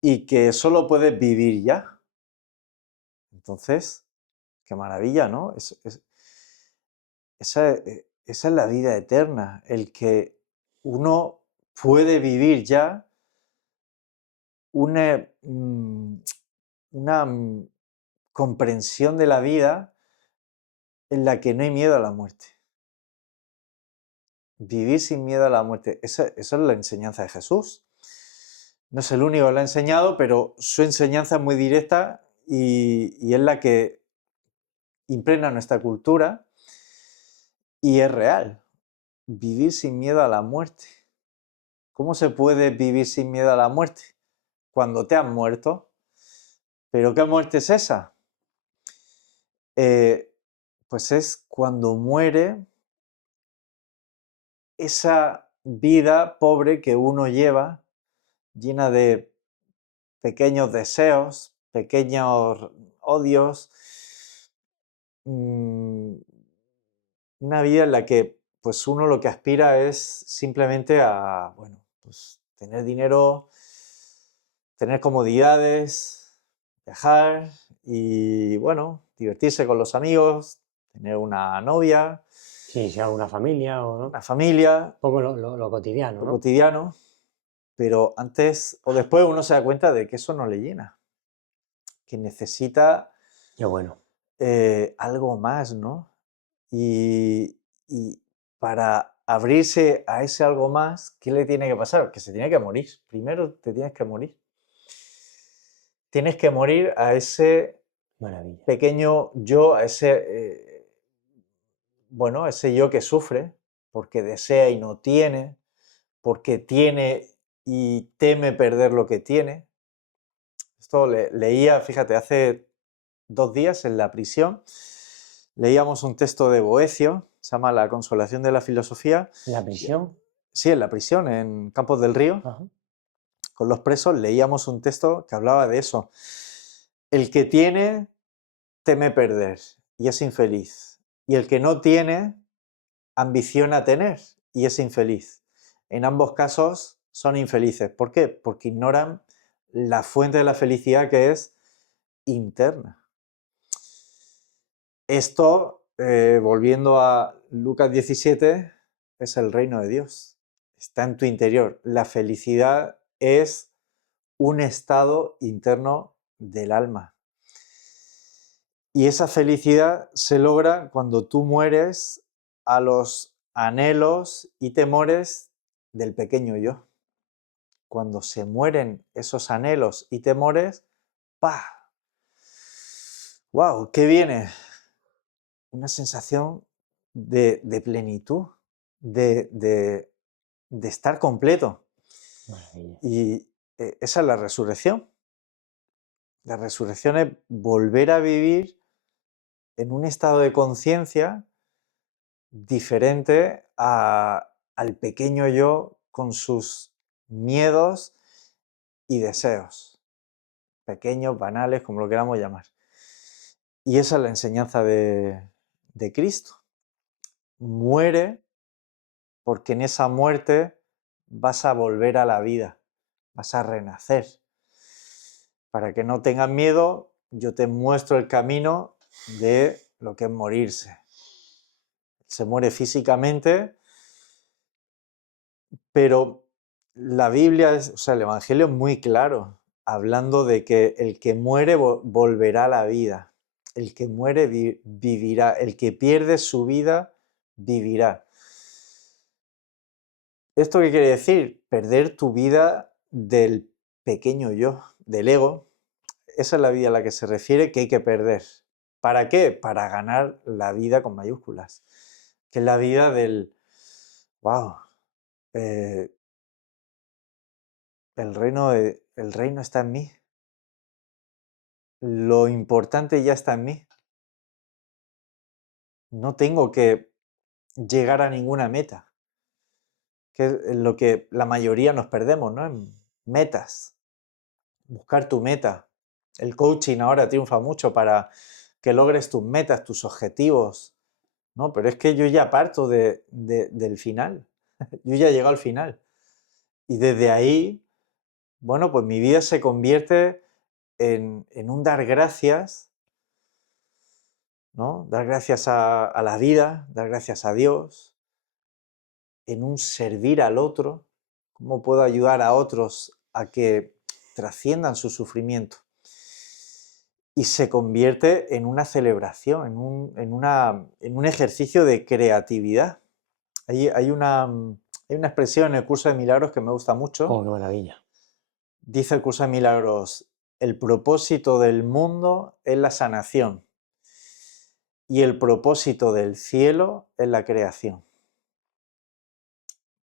y que solo puedes vivir ya. Entonces, qué maravilla, ¿no? Esa es la vida eterna, el que uno puede vivir ya una, una comprensión de la vida en la que no hay miedo a la muerte. Vivir sin miedo a la muerte. Esa es la enseñanza de Jesús. No es el único que lo ha enseñado, pero su enseñanza es muy directa y es la que impregna nuestra cultura y es real. Vivir sin miedo a la muerte. ¿Cómo se puede vivir sin miedo a la muerte? Cuando te han muerto. ¿Pero qué muerte es esa? Eh, pues es cuando muere esa vida pobre que uno lleva, llena de pequeños deseos, pequeños odios, mm, una vida en la que pues uno lo que aspira es simplemente a, bueno, pues tener dinero, tener comodidades, viajar y, bueno, divertirse con los amigos, tener una novia, Sí, sea una familia o no. una familia, Un poco lo cotidiano, lo ¿no? cotidiano, pero antes o después uno se da cuenta de que eso no le llena, que necesita Qué bueno. algo más, ¿no? Y para abrirse a ese algo más, ¿qué le tiene que pasar? Que se tiene que morir. Primero te tienes que morir. Tienes que morir a ese Maravilla. pequeño yo, a ese, bueno, ese yo que sufre porque desea y no tiene, porque tiene y teme perder lo que tiene. Esto leía, fíjate, hace 2 días en la prisión, leíamos un texto de Boecio, se llama La consolación de la filosofía. ¿La prisión? Sí, en la prisión, en Campos del Río, Ajá. con los presos, leíamos un texto que hablaba de eso. El que tiene teme perder y es infeliz. Y el que no tiene ambiciona tener y es infeliz. En ambos casos son infelices. ¿Por qué? Porque ignoran la fuente de la felicidad que es interna. Esto volviendo a Lucas 17, es el reino de Dios. Está en tu interior. La felicidad es un estado interno del alma. Y esa felicidad se logra cuando tú mueres a los anhelos y temores del pequeño yo. Cuando se mueren esos anhelos y temores, ¡pah! ¡Wow! ¿Qué viene? Una sensación de plenitud, de estar completo. Maravilla. Y esa es la resurrección. La resurrección es volver a vivir en un estado de conciencia diferente al pequeño yo con sus miedos y deseos, pequeños, banales, como lo queramos llamar. Y esa es la enseñanza de Cristo. Muere porque en esa muerte vas a volver a la vida, vas a renacer. Para que no tengas miedo, yo te muestro el camino de lo que es morirse. Se muere físicamente, pero la Biblia, o sea, el Evangelio es muy claro, hablando de que el que muere volverá a la vida, el que muere vivirá, el que pierde su vida vivirá. ¿Esto qué quiere decir? Perder tu vida del pequeño yo, del ego. Esa es la vida a la que se refiere que hay que perder. ¿Para qué? Para ganar la vida con mayúsculas, que es la vida del, wow, el reino está en mí. Lo importante ya está en mí. No tengo que llegar a ninguna meta, que es lo que la mayoría nos perdemos, ¿no? En metas. Buscar tu meta. El coaching ahora triunfa mucho para que logres tus metas, tus objetivos, ¿no? Pero es que yo ya parto del final. Yo ya he llegado al final. Y desde ahí, bueno, pues mi vida se convierte en un dar gracias, ¿no? Dar gracias a la vida, dar gracias a Dios, en un servir al otro. ¿Cómo puedo ayudar a otros a que trasciendan su sufrimiento? Y se convierte en una celebración, en un ejercicio de creatividad. Hay una expresión en el curso de milagros que me gusta mucho. Oh, qué maravilla. Dice el curso de milagros, el propósito del mundo es la sanación y el propósito del cielo es la creación.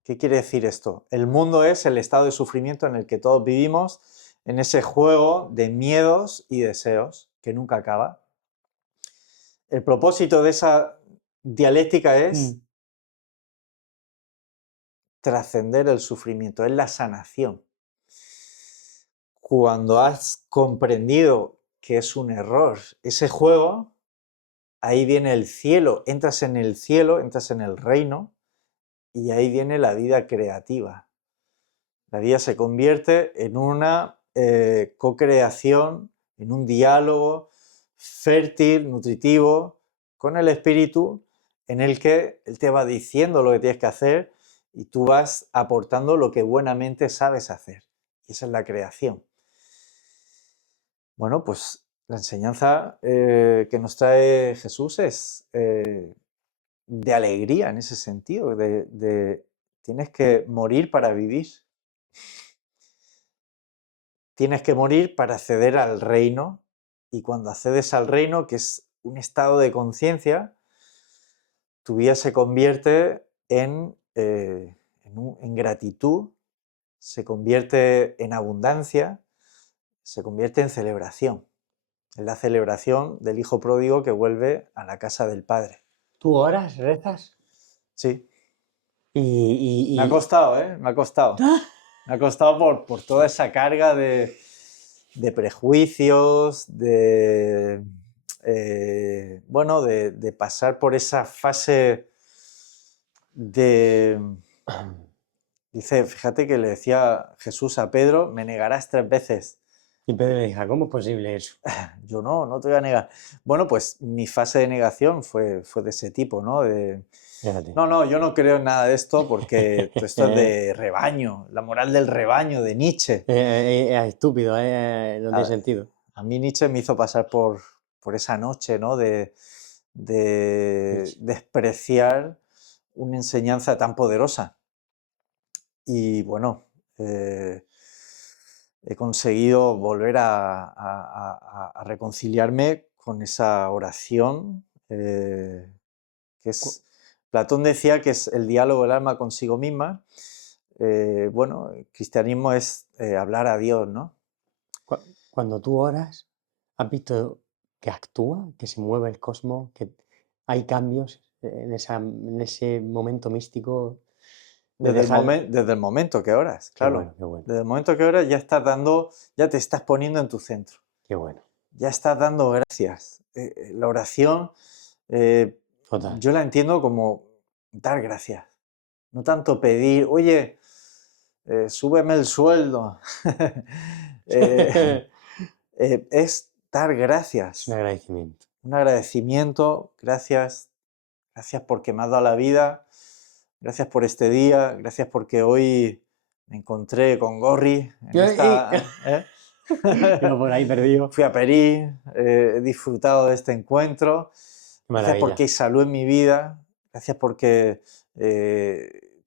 ¿Qué quiere decir esto? El mundo es el estado de sufrimiento en el que todos vivimos, en ese juego de miedos y deseos que nunca acaba. El propósito de esa dialéctica es trascender el sufrimiento, es la sanación. Cuando has comprendido que es un error ese juego, ahí viene el cielo, entras en el reino, y ahí viene la vida creativa. La vida se convierte en una co-creación, en un diálogo fértil, nutritivo, con el espíritu, en el que él te va diciendo lo que tienes que hacer y tú vas aportando lo que buenamente sabes hacer. Y esa es la creación. Bueno, pues la enseñanza que nos trae Jesús es de alegría en ese sentido, tienes que morir para vivir. Tienes que morir para acceder al reino, y cuando accedes al reino, que es un estado de conciencia, tu vida se convierte en gratitud, se convierte en abundancia, se convierte en celebración. Es la celebración del hijo pródigo que vuelve a la casa del padre. ¿Tú oras, rezas? Sí. Y... Me ha costado, ¿eh? Me ha costado. Me ha costado por toda esa carga de prejuicios, bueno, de pasar por esa fase de... Dice, fíjate que le decía Jesús a Pedro, me negarás 3 veces. Y Pedro le dijo, ¿cómo es posible eso? Yo no te voy a negar. Bueno, pues mi fase de negación fue de ese tipo, ¿no? Fíjate. No, yo no creo en nada de esto porque esto es de rebaño, la moral del rebaño de Nietzsche. Es estúpido, no tiene A, sentido. a mí Nietzsche me hizo pasar por esa noche, ¿no? De Nietzsche. despreciar una enseñanza tan poderosa. Y bueno, he conseguido volver a reconciliarme con esa oración, que Cu- es, Platón decía que es el diálogo del alma consigo misma. Bueno, el cristianismo es hablar a Dios, ¿no? Cuando tú oras, ¿has visto que actúa, que se mueve el cosmos, que hay cambios en ese momento místico de dejar... Desde el momento que oras, Qué claro. bueno, qué bueno, Desde el momento que oras ya estás dando, ya te estás poniendo en tu centro. qué bueno. Ya estás dando gracias. La oración, eh, Total. yo la entiendo como dar gracias. No tanto pedir, oye, súbeme el sueldo. Eh, es dar Es un gracias. agradecimiento. Un agradecimiento, gracias, gracias porque me has dado la vida, gracias por este día, gracias porque hoy me encontré con Gorri en ¡Ey! esta... ¿eh? Iba por ahí perdido. Fui a Perí, he disfrutado de este encuentro, Qué gracias porque maravilla. hay salud en mi vida, gracias porque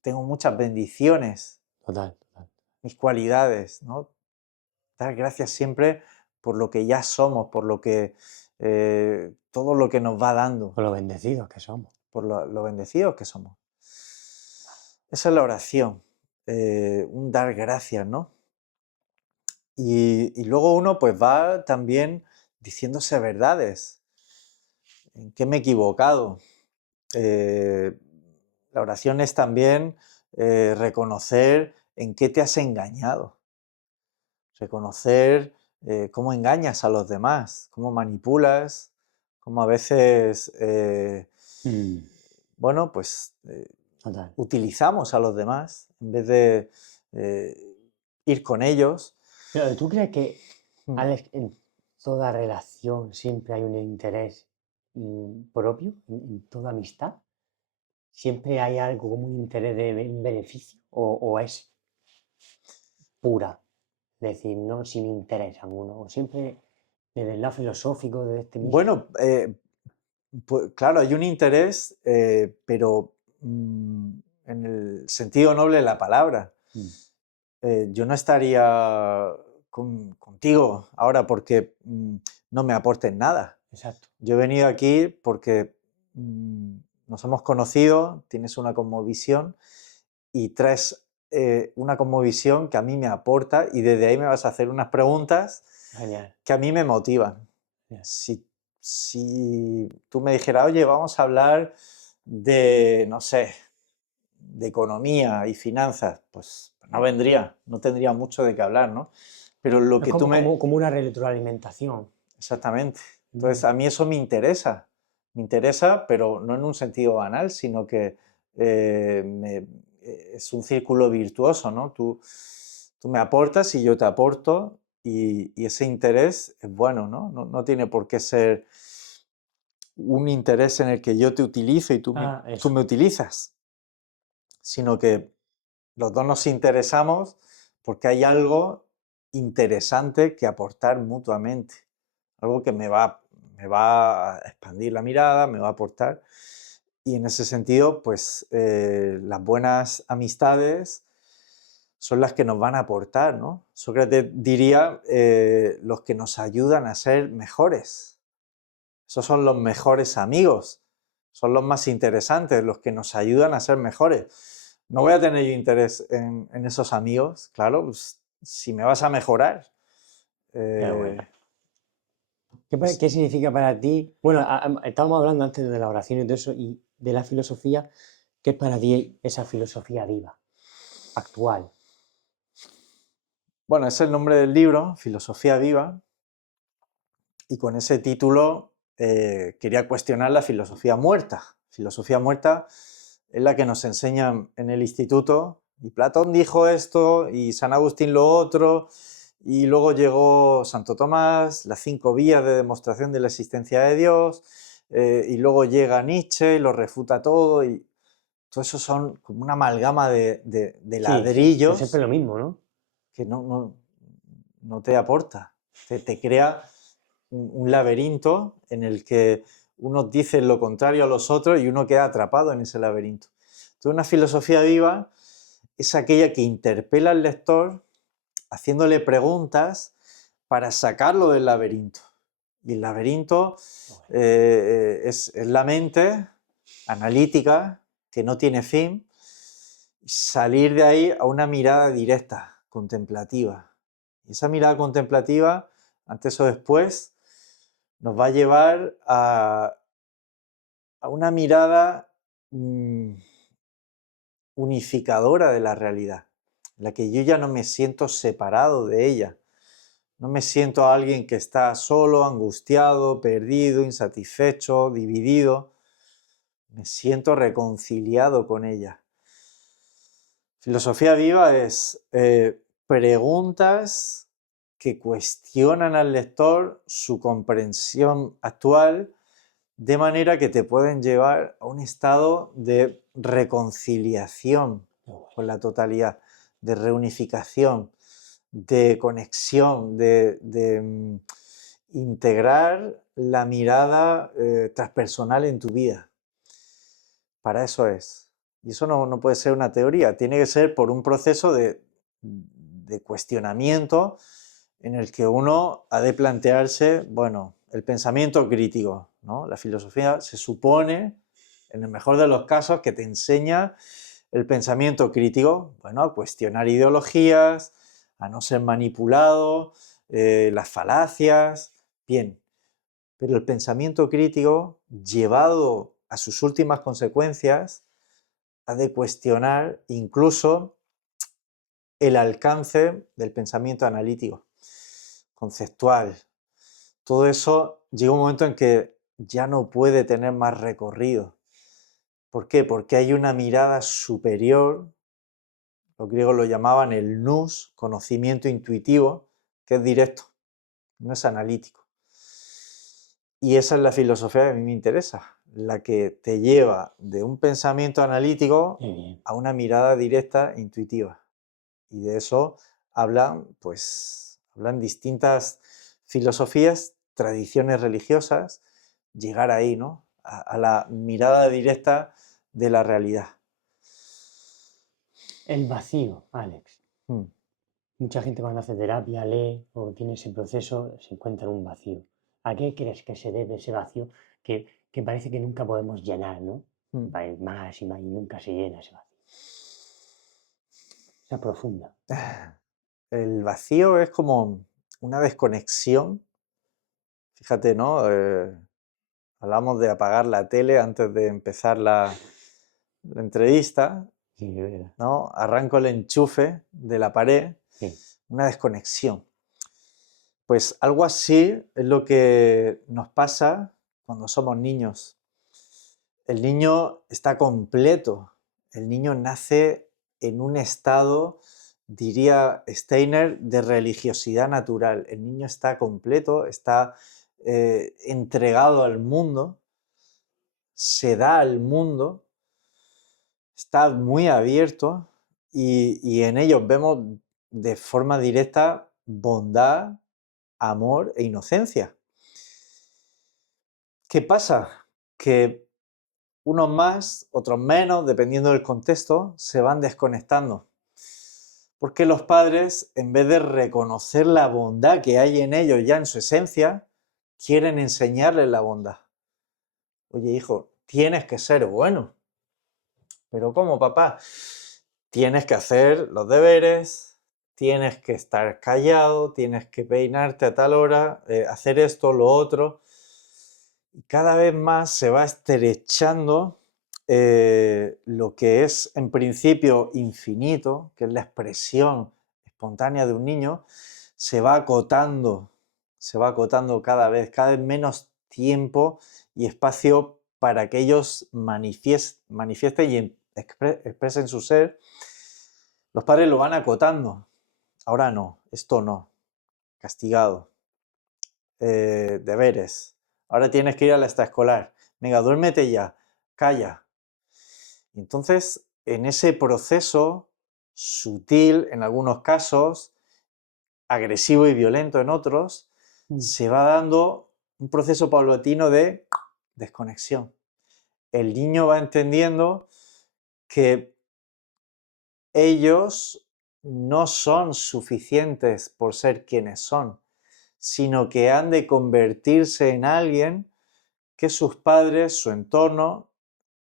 tengo muchas bendiciones, Total, total. mis cualidades, ¿no? Dar gracias siempre por lo que ya somos, por lo que todo lo que nos va dando, Con lo bendecidos que somos. por lo bendecidos que somos. Esa es la oración, un dar gracias, ¿no? Y luego uno pues va también diciéndose verdades. ¿En qué me he equivocado? Eh, la oración es también reconocer en qué te has engañado, reconocer cómo engañas a los demás, cómo manipulas, cómo a veces, Mm, bueno, pues total. utilizamos a los demás en vez de ir con ellos. Pero ¿tú crees que, Mm. Alex, en toda relación siempre hay un interés propio, en toda amistad? ¿Siempre hay algo como un interés de un beneficio? ¿O es pura? Es decir, no sin interés alguno. O siempre desde el lado filosófico, desde este mismo. Bueno, pues, claro, hay un interés, pero en el sentido noble de la palabra. Mm, Yo no estaría contigo ahora porque no me aportes nada. exacto. Yo he venido aquí porque nos hemos conocido, tienes una cosmovisión y traes una cosmovisión que a mí me aporta y desde ahí me vas a hacer unas preguntas Genial. que a mí me motivan. Genial. Si tú me dijeras, oye, vamos a hablar de, no sé, de economía y finanzas, pues no vendría, no tendría mucho de qué hablar, ¿no? Pero lo Es que tú me... como una retroalimentación. Exactamente. Entonces, Mm, a mí eso me interesa, pero no en un sentido banal, sino que es un círculo virtuoso, ¿no? Tú me aportas y yo te aporto y ese interés es bueno, ¿no? No tiene por qué ser un interés en el que yo te utilizo y tú eso. me utilizas, sino que los dos nos interesamos porque hay algo interesante que aportar mutuamente, algo que me va a expandir la mirada, me va a aportar. Y en ese sentido, pues las buenas amistades son las que nos van a aportar, ¿no? Sócrates diría los que nos ayudan a ser mejores. Esos son los mejores amigos, son los más interesantes, los que nos ayudan a ser mejores. No voy a tener yo interés en esos amigos, claro, pues, si me vas a mejorar. Qué bueno. eh, ¿Qué, es- qué significa para ti? Bueno, estábamos hablando antes de la oración y todo eso, y de la filosofía. ¿Qué es para ti esa filosofía viva, actual? bueno, es el nombre del libro, Filosofía Viva, y con ese título quería cuestionar la filosofía muerta. Filosofía muerta es la que nos enseñan en el instituto, y Platón dijo esto, y San Agustín lo otro, y luego llegó Santo Tomás, las 5 vías de demostración de la existencia de Dios, y luego llega Nietzsche y lo refuta todo, y todo eso son como una amalgama de Sí, pero siempre ladrillos lo mismo, ¿no? que no te aporta, te crea un laberinto en el que unos dicen lo contrario a los otros y uno queda atrapado en ese laberinto. Entonces, una filosofía viva es aquella que interpela al lector haciéndole preguntas para sacarlo del laberinto. Y el laberinto es la mente analítica que no tiene fin, salir de ahí a una mirada directa, contemplativa. Y esa mirada contemplativa, antes o después, nos va a llevar a una mirada unificadora de la realidad, en la que yo ya no me siento separado de ella. No me siento a alguien que está solo, angustiado, perdido, insatisfecho, dividido. Me siento reconciliado con ella. Filosofía viva es preguntas que cuestionan al lector su comprensión actual, de manera que te pueden llevar a un estado de reconciliación con la totalidad, de reunificación, de conexión, de integrar la mirada transpersonal en tu vida. Para eso es. Y eso no puede ser una teoría, tiene que ser por un proceso de cuestionamiento en el que uno ha de plantearse, bueno, el pensamiento crítico, ¿no? La filosofía se supone, en el mejor de los casos, que te enseña el pensamiento crítico, bueno, a cuestionar ideologías, a no ser manipulado, las falacias, bien. Pero el pensamiento crítico, llevado a sus últimas consecuencias, ha de cuestionar incluso el alcance del pensamiento analítico, conceptual. Todo eso llega un momento en que ya no puede tener más recorrido. ¿Por qué? Porque hay una mirada superior, los griegos lo llamaban el nous, conocimiento intuitivo, que es directo, no es analítico. Y esa es la filosofía que a mí me interesa, la que te lleva de un pensamiento analítico a una mirada directa e intuitiva. Y de eso hablan distintas filosofías, tradiciones religiosas, llegar ahí, ¿no? A la mirada directa de la realidad. El vacío, Alex. Mm. Mucha gente cuando hace terapia, lee o tiene ese proceso, se encuentra en un vacío. ¿A qué crees que se debe ese vacío que parece que nunca podemos llenar, ¿no? Va a ir más y más y nunca se llena ese vacío? Esa profunda. El vacío es como una desconexión. Fíjate, ¿no? Hablamos de apagar la tele antes de empezar la entrevista, Sí, de verdad. ¿no? Arranco el enchufe de la pared, Sí. una desconexión. Pues algo así es lo que nos pasa cuando somos niños. El niño está completo, el niño nace en un estado, diría Steiner, de religiosidad natural. El niño está completo, está entregado al mundo, se da al mundo, está muy abierto y en ellos vemos de forma directa bondad, amor e inocencia. ¿Qué pasa? Que unos más, otros menos, dependiendo del contexto, se van desconectando. Porque los padres, en vez de reconocer la bondad que hay en ellos ya en su esencia, quieren enseñarles la bondad. Oye, hijo, tienes que ser bueno. ¿Pero cómo, papá? Tienes que hacer los deberes, tienes que estar callado, tienes que peinarte a tal hora, hacer esto, lo otro. Y cada vez más se va estrechando lo que es en principio infinito, que es la expresión espontánea de un niño, se va acotando cada vez menos tiempo y espacio para que ellos manifiesten y expresen su ser. Los padres lo van acotando. Ahora no, esto no. castigado, deberes, ahora tienes que ir a la extraescolar, venga, duérmete ya, calla. Entonces, en ese proceso sutil en algunos casos, agresivo y violento en otros, se va dando un proceso paulatino de desconexión. El niño va entendiendo que ellos no son suficientes por ser quienes son, sino que han de convertirse en alguien que sus padres, su entorno,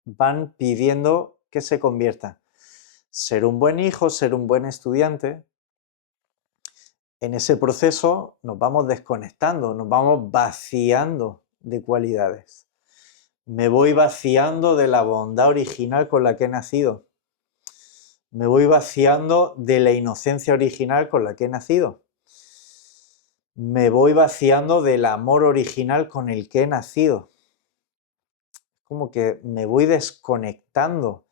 van pidiendo que se conviertan. Ser un buen hijo, ser un buen estudiante. En ese proceso nos vamos desconectando, nos vamos vaciando de cualidades. Me voy vaciando de la bondad original con la que he nacido. Me voy vaciando de la inocencia original con la que he nacido. Me voy vaciando del amor original con el que he nacido. Como que me voy desconectando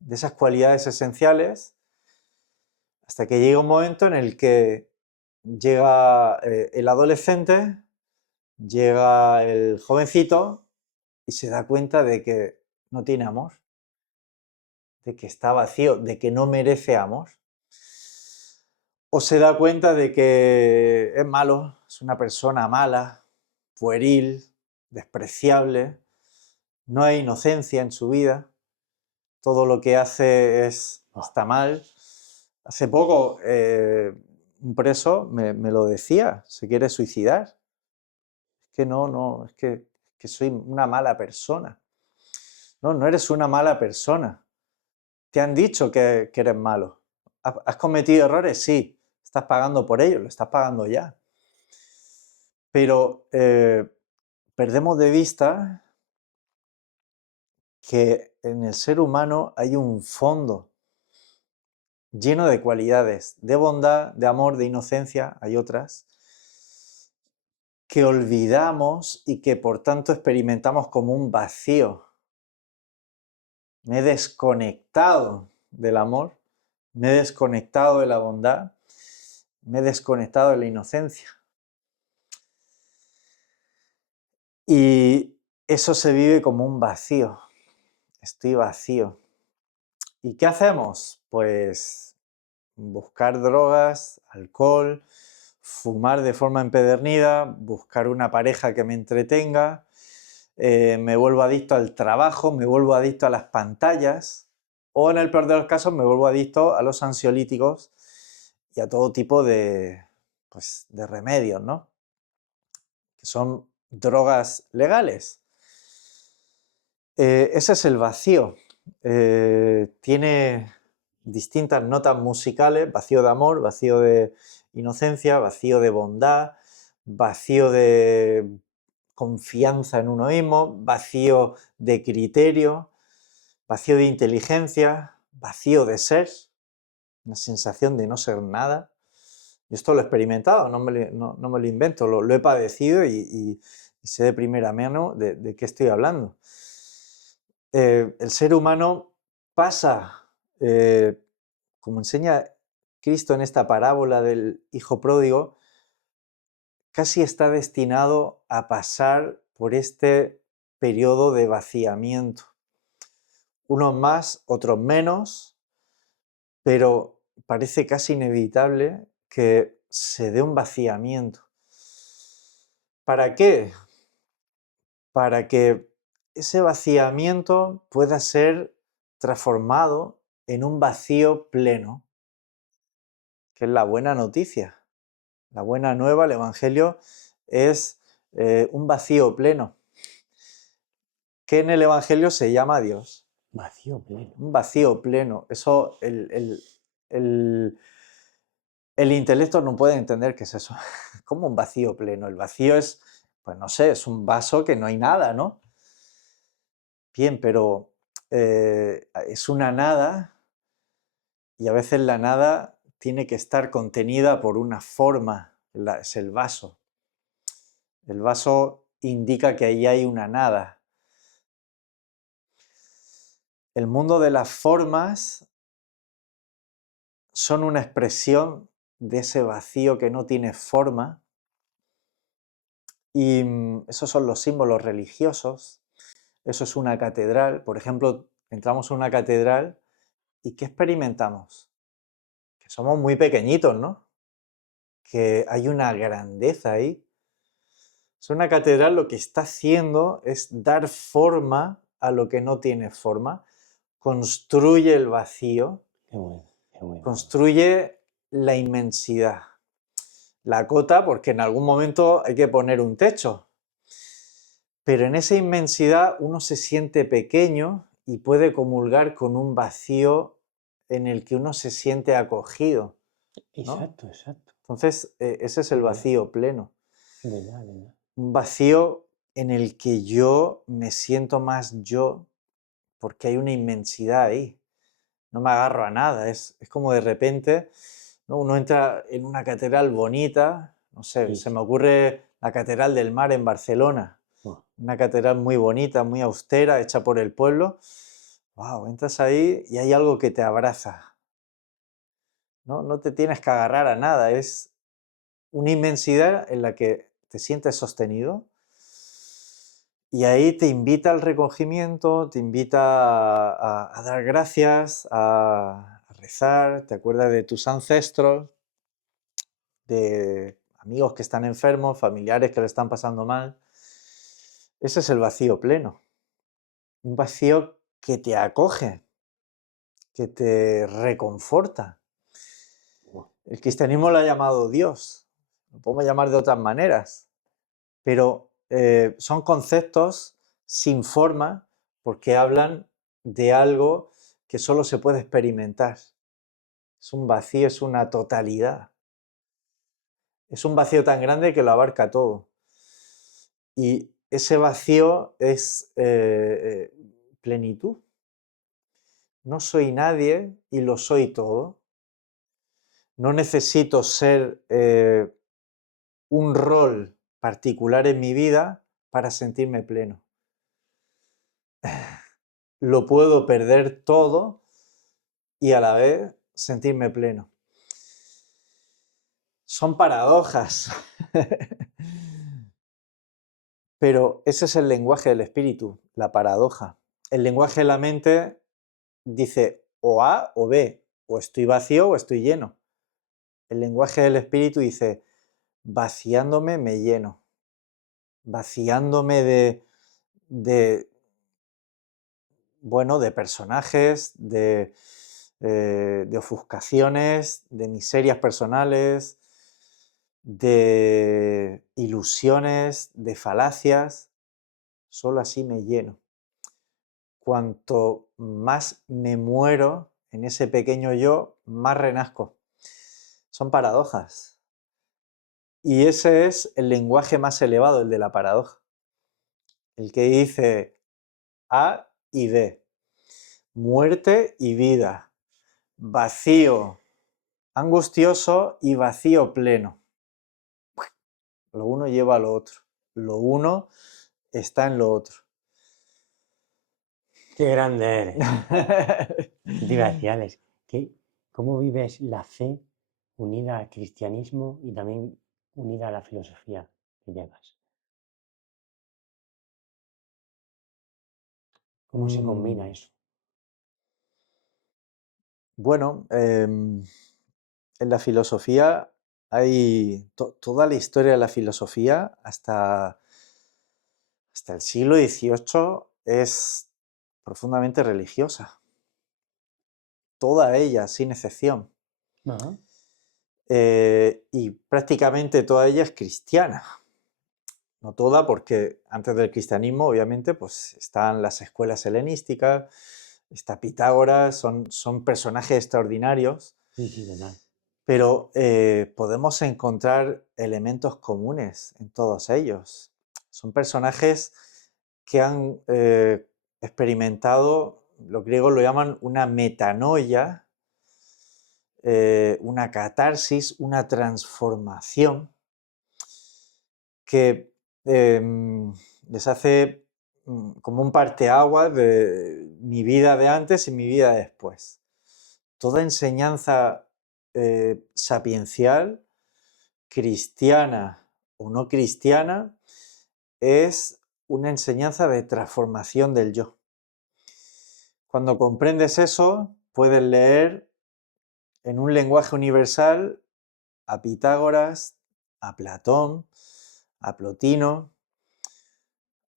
de esas cualidades esenciales hasta que llega un momento en el que llega el adolescente, llega el jovencito y se da cuenta de que no tiene amor, de que está vacío, de que no merece amor. O se da cuenta de que es malo, es una persona mala, pueril, despreciable, no hay inocencia en su vida, todo lo que hace está mal. Hace poco un preso me lo decía, se quiere suicidar. Es que no, es que soy una mala persona. No, no eres una mala persona. Te han dicho que eres malo. ¿Has cometido errores? Sí. Estás pagando por ello, lo estás pagando ya. Pero perdemos de vista que en el ser humano hay un fondo lleno de cualidades, de bondad, de amor, de inocencia, hay otras, que olvidamos y que por tanto experimentamos como un vacío. Me he desconectado del amor, me he desconectado de la bondad, me he desconectado de la inocencia. Y eso se vive como un vacío. Estoy vacío. ¿Y qué hacemos? Pues buscar drogas, alcohol, fumar de forma empedernida, buscar una pareja que me entretenga, me vuelvo adicto al trabajo, me vuelvo adicto a las pantallas o en el peor de los casos me vuelvo adicto a los ansiolíticos y a todo tipo de remedios, ¿no? Que son drogas legales. Ese es el vacío. Tiene distintas notas musicales, vacío de amor, vacío de inocencia, vacío de bondad, vacío de confianza en uno mismo, vacío de criterio, vacío de inteligencia, vacío de ser, una sensación de no ser nada. Y esto lo he experimentado, no me lo invento, lo he padecido y sé de primera mano de qué estoy hablando. El ser humano pasa, como enseña Cristo en esta parábola del hijo pródigo, casi está destinado a pasar por este periodo de vaciamiento. Unos más, otros menos, pero parece casi inevitable que se dé un vaciamiento. ¿Para qué? Para que ese vaciamiento pueda ser transformado en un vacío pleno, que es la buena noticia. La buena nueva, el Evangelio, es un vacío pleno, que en el Evangelio se llama Dios. Vacío pleno. Un vacío pleno. Eso el intelecto no puede entender qué es eso. ¿Cómo un vacío pleno? El vacío es, pues no sé, es un vaso que no hay nada, ¿no? Bien, pero es una nada y a veces la nada tiene que estar contenida por una forma, es el vaso. El vaso indica que ahí hay una nada. El mundo de las formas son una expresión de ese vacío que no tiene forma, Y esos son los símbolos religiosos. Eso es una catedral. Por ejemplo, entramos a una catedral y ¿qué experimentamos? Que somos muy pequeñitos, ¿no? Que hay una grandeza ahí. Es una catedral, lo que está haciendo es dar forma a lo que no tiene forma. Construye el vacío, Qué bueno, qué bueno. construye la inmensidad. La acota porque en algún momento hay que poner un techo. Pero en esa inmensidad uno se siente pequeño y puede comulgar con un vacío en el que uno se siente acogido, ¿no? Exacto, exacto. Entonces, ese es el Es verdad, vacío pleno. es verdad, es verdad. Un vacío en el que yo me siento más yo porque hay una inmensidad ahí. No me agarro a nada. Es como de repente, ¿no? Uno entra en una catedral bonita, no sé, Sí, se sí. me ocurre la Catedral del Mar en Barcelona. Buah, Una catedral muy bonita, muy austera, hecha por el pueblo. Wow, entras ahí y hay algo que te abraza, ¿no? No te tienes que agarrar a nada, es una inmensidad en la que te sientes sostenido y ahí te invita al recogimiento, te invita a dar gracias, a rezar, te acuerdas de tus ancestros, de amigos que están enfermos, familiares que le están pasando mal. Ese es el vacío pleno, un vacío que te acoge, que te reconforta. buah. El cristianismo lo ha llamado Dios, lo podemos llamar de otras maneras, pero son conceptos sin forma porque hablan de algo que solo se puede experimentar. Es un vacío, es una totalidad. Es un vacío tan grande que lo abarca todo. Y ese vacío es plenitud. No soy nadie y lo soy todo. No necesito ser un rol particular en mi vida para sentirme pleno. Lo puedo perder todo y a la vez sentirme pleno. Son paradojas, pero ese es el lenguaje del espíritu, la paradoja. El lenguaje de la mente dice o A o B, o estoy vacío o estoy lleno. El lenguaje del espíritu dice, vaciándome me lleno, vaciándome de bueno, de personajes, de ofuscaciones, de miserias personales, de ilusiones, de falacias. Solo así me lleno. Cuanto más me muero en ese pequeño yo, más renazco. Son paradojas. Y ese es el lenguaje más elevado, el de la paradoja. El que dice A y B, muerte y vida, vacío angustioso y vacío pleno. Lo uno lleva a lo otro. Lo uno está en lo otro. Qué grande eres. ¿Qué te iba a decir, Alex? ¿Cómo vives la fe unida al cristianismo y también unida a la filosofía que llevas? ¿Cómo se combina Mm, eso? bueno, en la filosofía hay toda la historia de la filosofía hasta el siglo XVIII es profundamente religiosa. Toda ella, sin excepción. Ajá. Y prácticamente toda ella es cristiana. No toda, porque antes del cristianismo, obviamente, pues están las escuelas helenísticas, está Pitágoras, son personajes extraordinarios, Sí, sí, total. pero podemos encontrar elementos comunes en todos ellos. Son personajes que han experimentado, los griegos lo llaman una metanoia, una catarsis, una transformación que les hace como un parteaguas de mi vida de antes y mi vida después. Toda enseñanza sapiencial, cristiana o no cristiana, es una enseñanza de transformación del yo. Cuando comprendes eso, puedes leer en un lenguaje universal a Pitágoras, a Platón, a Plotino,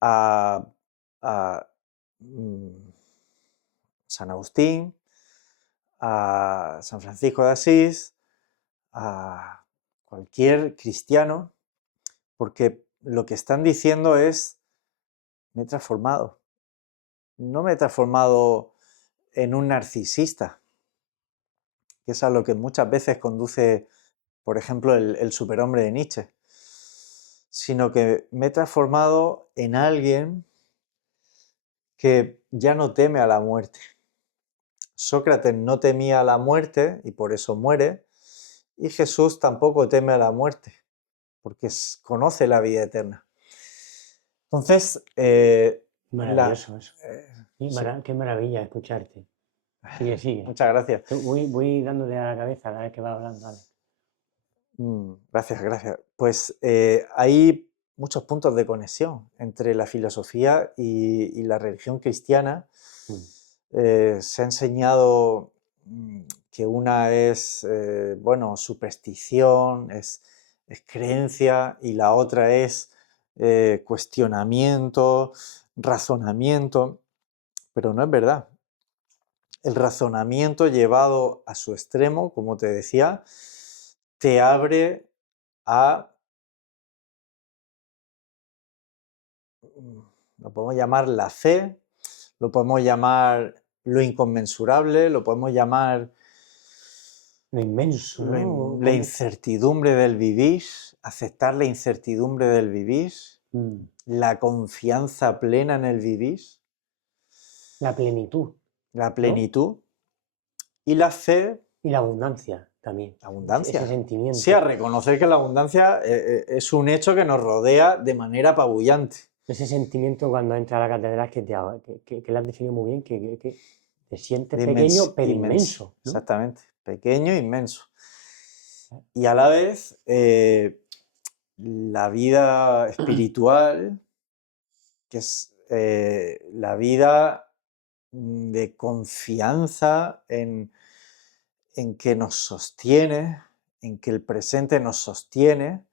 a, a, San Agustín, a San Francisco de Asís, a cualquier cristiano, porque lo que están diciendo es, me he transformado. No me he transformado en un narcisista, que es a lo que muchas veces conduce, por ejemplo, el superhombre de Nietzsche, sino que me he transformado en alguien que ya no teme a la muerte. Sócrates no temía a la muerte y por eso muere, y Jesús tampoco teme a la muerte, porque conoce la vida eterna. Entonces, Maravilloso eso. sí, Qué maravilla escucharte. Sigue. muchas gracias. Voy dándote a la cabeza cada vez que vas hablando. Vale. Gracias. Pues hay muchos puntos de conexión entre la filosofía y la religión cristiana. Se ha enseñado que una es, superstición, es creencia, y la otra es cuestionamiento, razonamiento, pero no es verdad. El razonamiento llevado a su extremo, como te decía, te abre a, lo podemos llamar la fe, lo podemos llamar lo inconmensurable, lo podemos llamar lo inmenso, ¿no? la incertidumbre del vivir, aceptar la incertidumbre del vivir, la confianza plena en el vivir, la plenitud. La plenitud, ¿no? Y la fe. Y la abundancia también. La abundancia. Ese sentimiento. Sí, a reconocer que la abundancia es un hecho que nos rodea de manera apabullante. Ese sentimiento cuando entras a la catedral que lo has definido muy bien, que te sientes pequeño pero inmenso, ¿no? Exactamente, pequeño e inmenso. Y a la vez, la vida espiritual, que es la vida de confianza en que nos sostiene, en que el presente nos sostiene,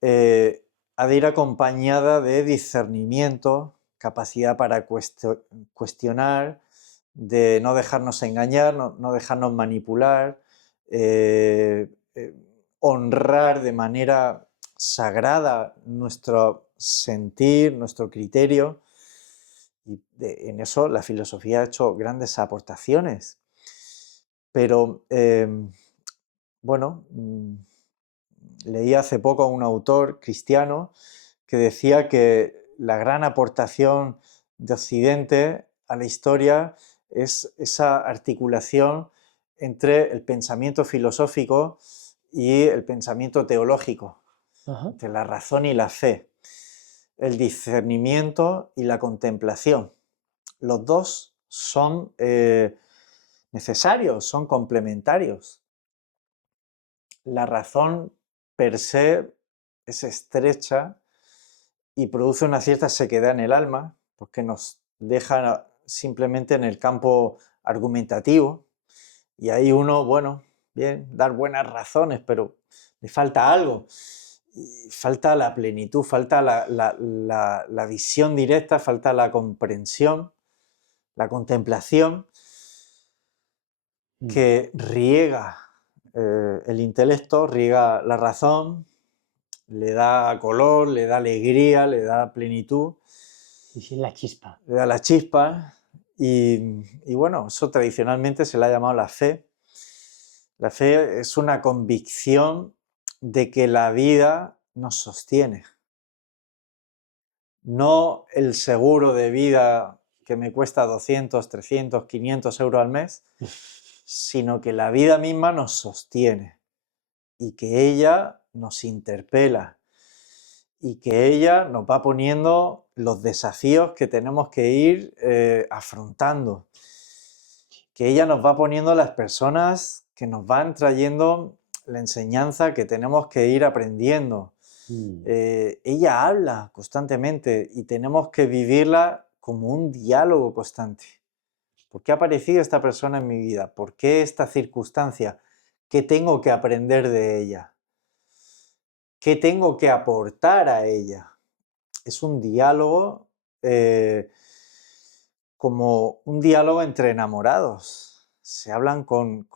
ha de ir acompañada de discernimiento, capacidad para cuestionar, de no dejarnos engañar, no dejarnos manipular, honrar de manera sagrada nuestro sentir, nuestro criterio. Y en eso la filosofía ha hecho grandes aportaciones. Pero, leí hace poco a un autor cristiano que decía que la gran aportación de Occidente a la historia es esa articulación entre el pensamiento filosófico y el pensamiento teológico, entre la razón y la fe, el discernimiento y la contemplación. Los dos son necesarios, son complementarios. La razón per se es estrecha y produce una cierta sequedad en el alma, porque nos deja simplemente en el campo argumentativo, y ahí uno, dar buenas razones, pero le falta algo, y falta la plenitud, falta la visión directa, falta la comprensión, la contemplación, que riega el intelecto, riega la razón, le da color, le da alegría, le da plenitud. Y sí, la chispa. Le da la chispa. Y eso tradicionalmente se le ha llamado la fe. La fe es una convicción de que la vida nos sostiene. No el seguro de vida que me cuesta 200, 300, 500 euros al mes, sino que la vida misma nos sostiene y que ella nos interpela y que ella nos va poniendo los desafíos que tenemos que ir afrontando, que ella nos va poniendo las personas que nos van trayendo la enseñanza que tenemos que ir aprendiendo, Mm. Ella habla constantemente y tenemos que vivirla como un diálogo constante. ¿Por qué ha aparecido esta persona en mi vida? ¿Por qué esta circunstancia? ¿Qué tengo que aprender de ella? ¿Qué tengo que aportar a ella? Es un diálogo eh, como un diálogo entre enamorados. Se hablan con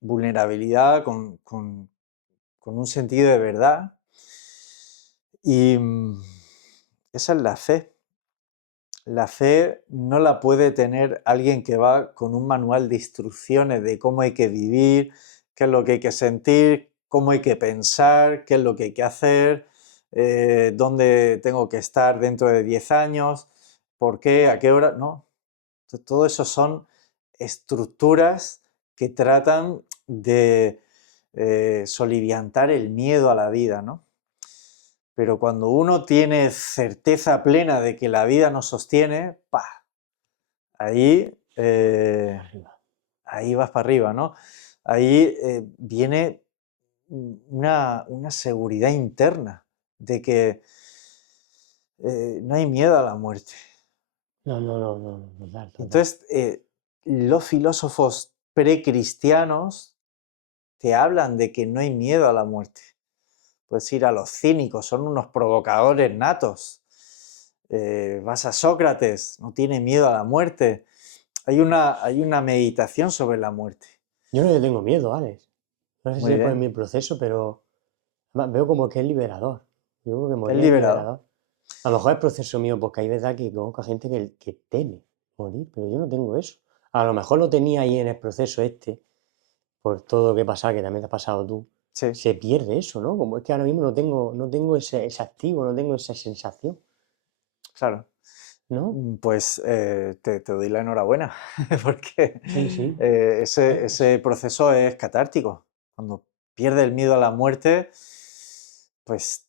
vulnerabilidad, con un sentido de verdad. Y esa es la fe. La fe no la puede tener alguien que va con un manual de instrucciones de cómo hay que vivir, qué es lo que hay que sentir, cómo hay que pensar, qué es lo que hay que hacer, dónde tengo que estar dentro de 10 años, por qué, a qué hora. No, todo eso son estructuras que tratan de soliviantar el miedo a la vida, ¿no? Pero cuando uno tiene certeza plena de que la vida nos sostiene, ¡pah! Ahí, Arriba. ahí vas para arriba, ¿no? Ahí viene una seguridad interna de que no hay miedo a la muerte. No, no, no, no, no, total, total. Entonces, los filósofos precristianos te hablan de que no hay miedo a la muerte. Puedes ir a los cínicos, son unos provocadores natos. Vas a Sócrates, no tiene miedo a la muerte. Hay una meditación sobre la muerte. Yo no le tengo miedo, Alex. No sé si Muy es por bien, mi proceso, pero además veo como que es liberador. Yo creo que es morir es liberador. liberador. A lo mejor es proceso mío, porque hay verdad que conozco a gente que teme morir, pero yo no tengo eso. A lo mejor lo tenía ahí en el proceso este, por todo lo que pasa, que también te has pasado tú. Sí, Se pierde eso, ¿no? Como es que ahora mismo no tengo ese activo, no tengo esa sensación, claro. ¿no? Pues te doy la enhorabuena, porque Sí, sí. ese proceso es catártico. Cuando pierdes el miedo a la muerte, pues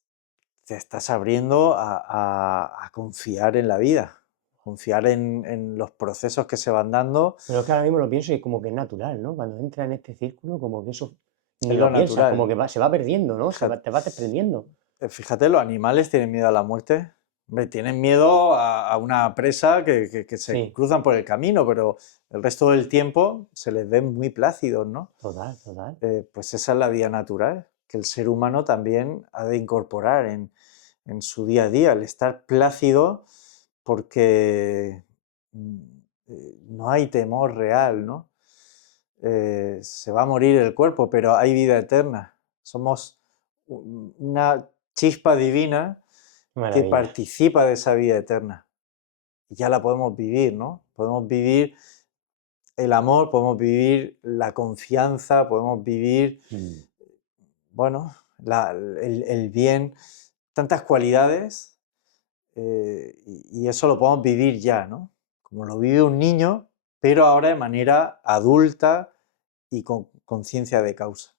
te estás abriendo a confiar en la vida, confiar en los procesos que se van dando, Pero es que ahora mismo lo pienso y es como que es natural, ¿no? Cuando entras en este círculo, como que eso es ni lo lo piensas, natural, como que ¿no? se va perdiendo, ¿no? Fíjate, Te vas desprendiendo. fíjate, los animales tienen miedo a la muerte. Hombre, tienen miedo a una presa que se Sí, cruzan por el camino, pero el resto del tiempo se les ve muy plácidos, ¿no? total, total. Pues esa es la vida natural, que el ser humano también ha de incorporar en su día a día, el estar plácido porque mm, no hay temor real, ¿no? Se va a morir el cuerpo, pero hay vida eterna. Somos una chispa divina que Maravilla. participa de esa vida eterna. Y ya la podemos vivir, ¿no? Podemos vivir el amor, podemos vivir la confianza, podemos vivir, Mm. bueno, el bien, tantas cualidades, y eso lo podemos vivir ya, ¿no? Como lo vive un niño, pero ahora de manera adulta y con conciencia de causa.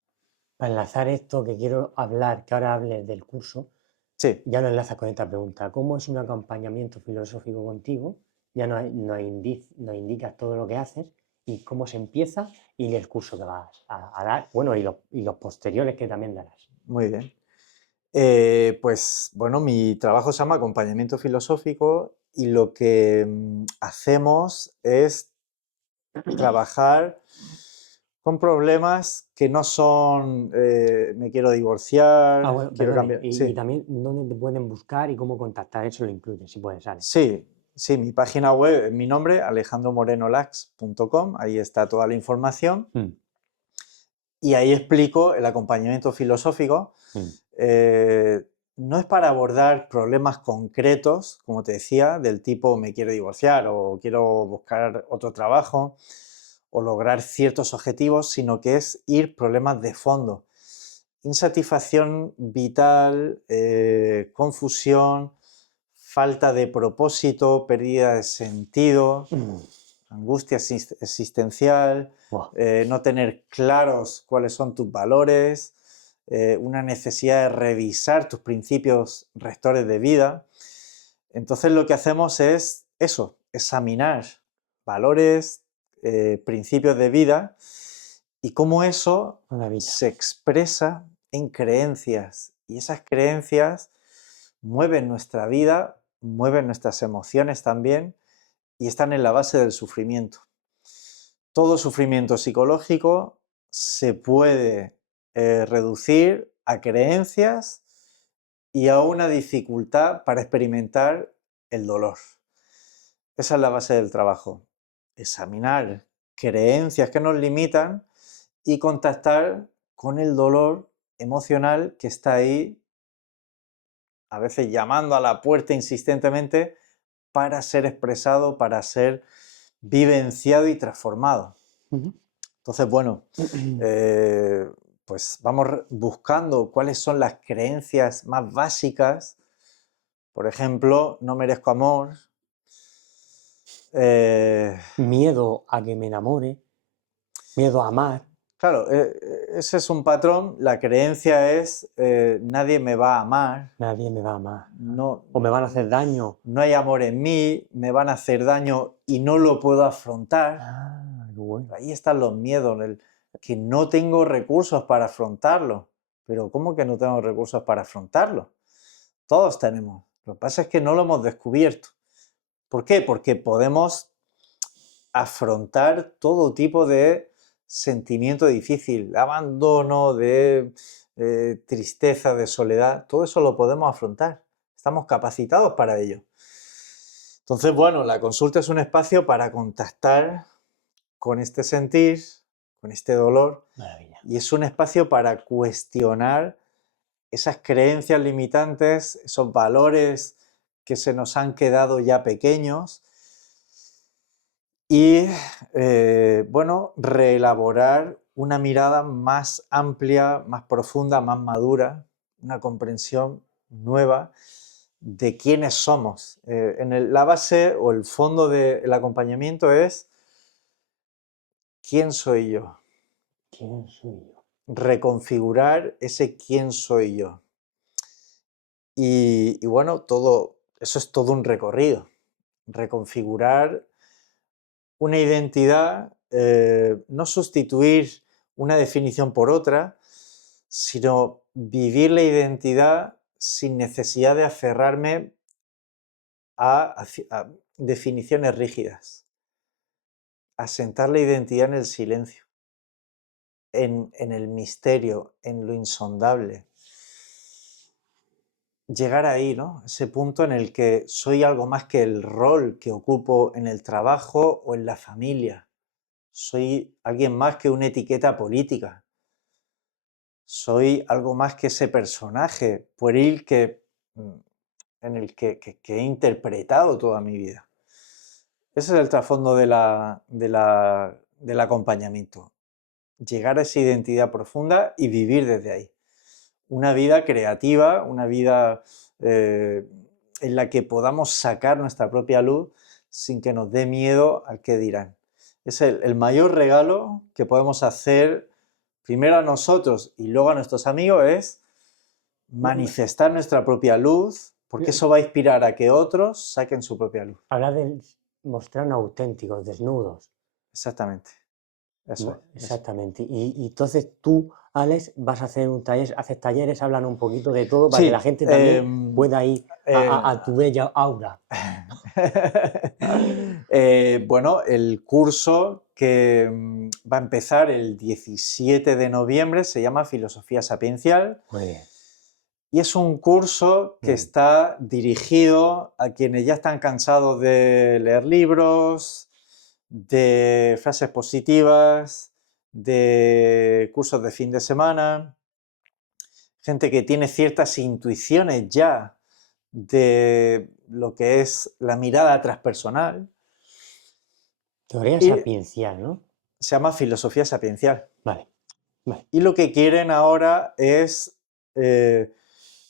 Para enlazar esto que quiero hablar, que ahora hables del curso, Sí, ya lo enlazas con esta pregunta. ¿Cómo es un acompañamiento filosófico contigo? Ya nos indicas todo lo que haces y cómo se empieza y el curso que vas a dar. Bueno, y los posteriores que también darás. muy bien. Pues bueno, mi trabajo se llama acompañamiento filosófico y lo que hacemos es trabajar con problemas que no son me quiero Ah, divorciar, bueno, quiero perdone. cambiar. Y Sí, también dónde te pueden buscar y cómo contactar, eso lo incluye, si puedes, Alex. sí, sí, mi página web es mi nombre, alejandromorenolax.com, ahí está toda la información Mm, y ahí explico el acompañamiento filosófico. mm. Eh, no es para abordar problemas concretos, como te decía, del tipo me quiero divorciar o quiero buscar otro trabajo o lograr ciertos objetivos, sino que es ir problemas de fondo. Insatisfacción vital, confusión, falta de propósito, pérdida de sentido, Mm. angustia existencial, Buah. no tener claros cuáles son tus valores, una necesidad de revisar tus principios rectores de vida. Entonces lo que hacemos es eso, examinar valores, principios de vida y cómo eso Maravilla. se expresa en creencias Y esas creencias mueven nuestra vida, mueven nuestras emociones también y están en la base del sufrimiento. Todo sufrimiento psicológico se puede reducir a creencias y a una dificultad para experimentar el dolor. Esa es la base del trabajo. Examinar creencias que nos limitan y contactar con el dolor emocional que está ahí, a veces llamando a la puerta insistentemente para ser expresado, para ser vivenciado y transformado. Entonces, bueno, pues vamos buscando cuáles son las creencias más básicas. Por ejemplo, no merezco amor. Miedo a que me enamore, miedo a amar. Claro, ese es un patrón. La creencia es nadie me va a amar, Nadie me va a amar. no, O me van a hacer daño. no hay amor en mí, me van a hacer daño y no lo puedo afrontar. Ah, qué bueno. Ahí están los miedos, que no tengo recursos para afrontarlo. Pero ¿cómo que no tengo recursos para afrontarlo? Todos tenemos. Lo que pasa es que no lo hemos descubierto. ¿Por qué? Porque podemos afrontar todo tipo de sentimiento difícil, de abandono, de tristeza, de soledad. Todo eso lo podemos afrontar. Estamos capacitados para ello. Entonces, bueno, la consulta es un espacio para contactar con este sentir, con este dolor. Maravilla. Y es un espacio para cuestionar esas creencias limitantes, esos valores que se nos han quedado ya pequeños y, bueno, reelaborar una mirada más amplia, más profunda, más madura, una comprensión nueva de quiénes somos. La base o el fondo del acompañamiento es ¿quién soy yo? ¿Quién soy yo? Reconfigurar ese quién soy yo. Y bueno, eso es todo un recorrido. Reconfigurar una identidad, no sustituir una definición por otra, sino vivir la identidad sin necesidad de aferrarme a definiciones rígidas. Asentar la identidad en el silencio, en el misterio, en lo insondable. Llegar ahí, ¿no? Ese punto en el que soy algo más que el rol que ocupo en el trabajo o en la familia. Soy alguien más que una etiqueta política. Soy algo más que ese personaje pueril en el que he interpretado toda mi vida. Ese es el trasfondo del acompañamiento. Llegar a esa identidad profunda y vivir desde ahí. Una vida creativa, una vida en la que podamos sacar nuestra propia luz sin que nos dé miedo al qué dirán. Es el mayor regalo que podemos hacer primero a nosotros y luego a nuestros amigos es manifestar nuestra propia luz, porque eso va a inspirar a que otros saquen su propia luz. Habla de mostrarnos auténticos, desnudos. Exactamente. Eso es. Exactamente. Y entonces tú, Alex, vas a hacer un taller, haces talleres, hablan un poquito de todo para Sí, que la gente también pueda ir a tu bella aura. Bueno, el curso que va a empezar el 17 de noviembre se llama Filosofía Sapiencial. Muy bien. Y es un curso que está dirigido a quienes ya están cansados de leer libros, de frases positivas, de cursos de fin de semana, gente que tiene ciertas intuiciones ya de lo que es la mirada transpersonal. Teoría Y sapiencial, ¿no? se llama Filosofía Sapiencial. Vale, vale. Y lo que quieren ahora es,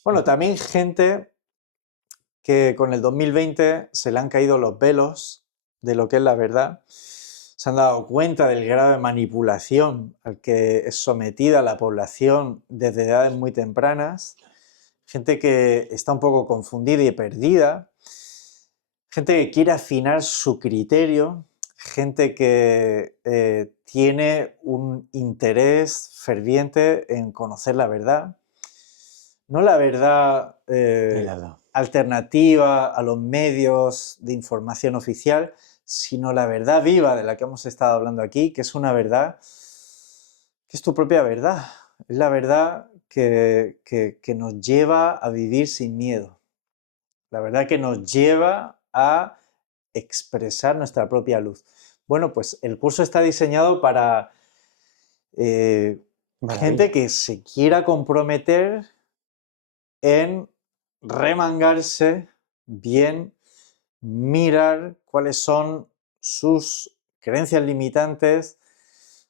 bueno, también gente que con el 2020 se le han caído los velos de lo que es la verdad, se han dado cuenta del grado de manipulación al que es sometida la población desde edades muy tempranas, gente que está un poco confundida y perdida, gente que quiere afinar su criterio, gente que tiene un interés ferviente en conocer la verdad. no la verdad Es la verdad. alternativa a los medios de información oficial, sino la verdad viva de la que hemos estado hablando aquí, que es una verdad que es tu propia verdad. Es la verdad que nos lleva a vivir sin miedo. La verdad que nos lleva a expresar nuestra propia luz. Bueno, pues el curso está diseñado para gente Maravilla. que se quiera comprometer en remangarse bien, mirar cuáles son sus creencias limitantes,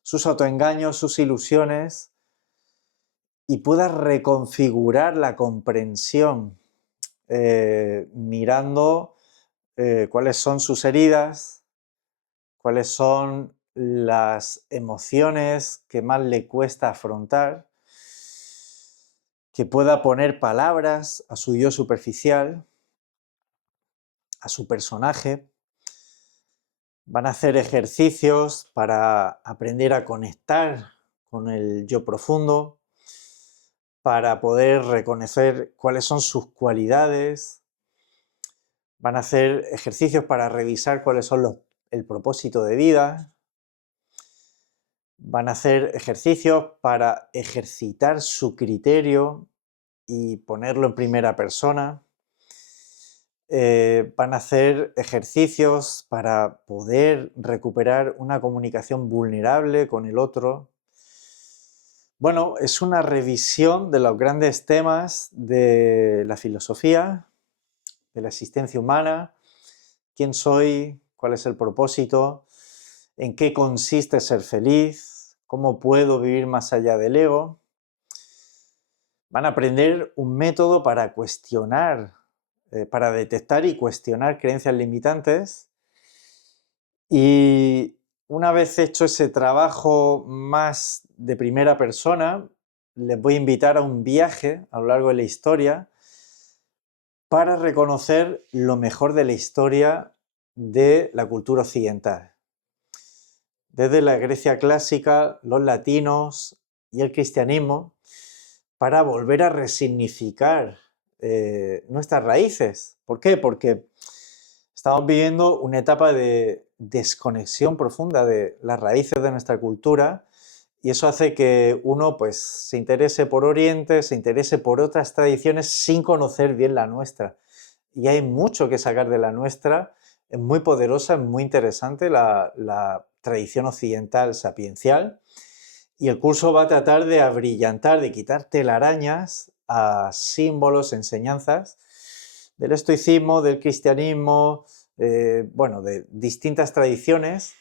sus autoengaños, sus ilusiones, y pueda reconfigurar la comprensión mirando cuáles son sus heridas, cuáles son las emociones que más le cuesta afrontar, que pueda poner palabras a su yo superficial, a su personaje. Van a hacer ejercicios para aprender a conectar con el yo profundo, para poder reconocer cuáles son sus cualidades. Van a hacer ejercicios para revisar cuáles son el propósito de vida. Van a hacer ejercicios para ejercitar su criterio y ponerlo en primera persona. Van a hacer ejercicios para poder recuperar una comunicación vulnerable con el otro. Bueno, es una revisión de los grandes temas de la filosofía, de la existencia humana, quién soy, cuál es el propósito, en qué consiste ser feliz, cómo puedo vivir más allá del ego. Van a aprender un método para cuestionar, para detectar y cuestionar creencias limitantes. Y una vez hecho ese trabajo más de primera persona, les voy a invitar a un viaje a lo largo de la historia para reconocer lo mejor de la historia de la cultura occidental. Desde la Grecia clásica, los latinos y el cristianismo, para volver a resignificar nuestras raíces. ¿Por qué? Porque estamos viviendo una etapa de desconexión profunda de las raíces de nuestra cultura y eso hace que uno pues, se interese por Oriente, se interese por otras tradiciones sin conocer bien la nuestra. Y hay mucho que sacar de la nuestra. Es muy poderosa, es muy interesante la tradición occidental sapiencial. Y el curso va a tratar de abrillantar, de quitar telarañas a símbolos, enseñanzas del estoicismo, del cristianismo, bueno, de distintas tradiciones,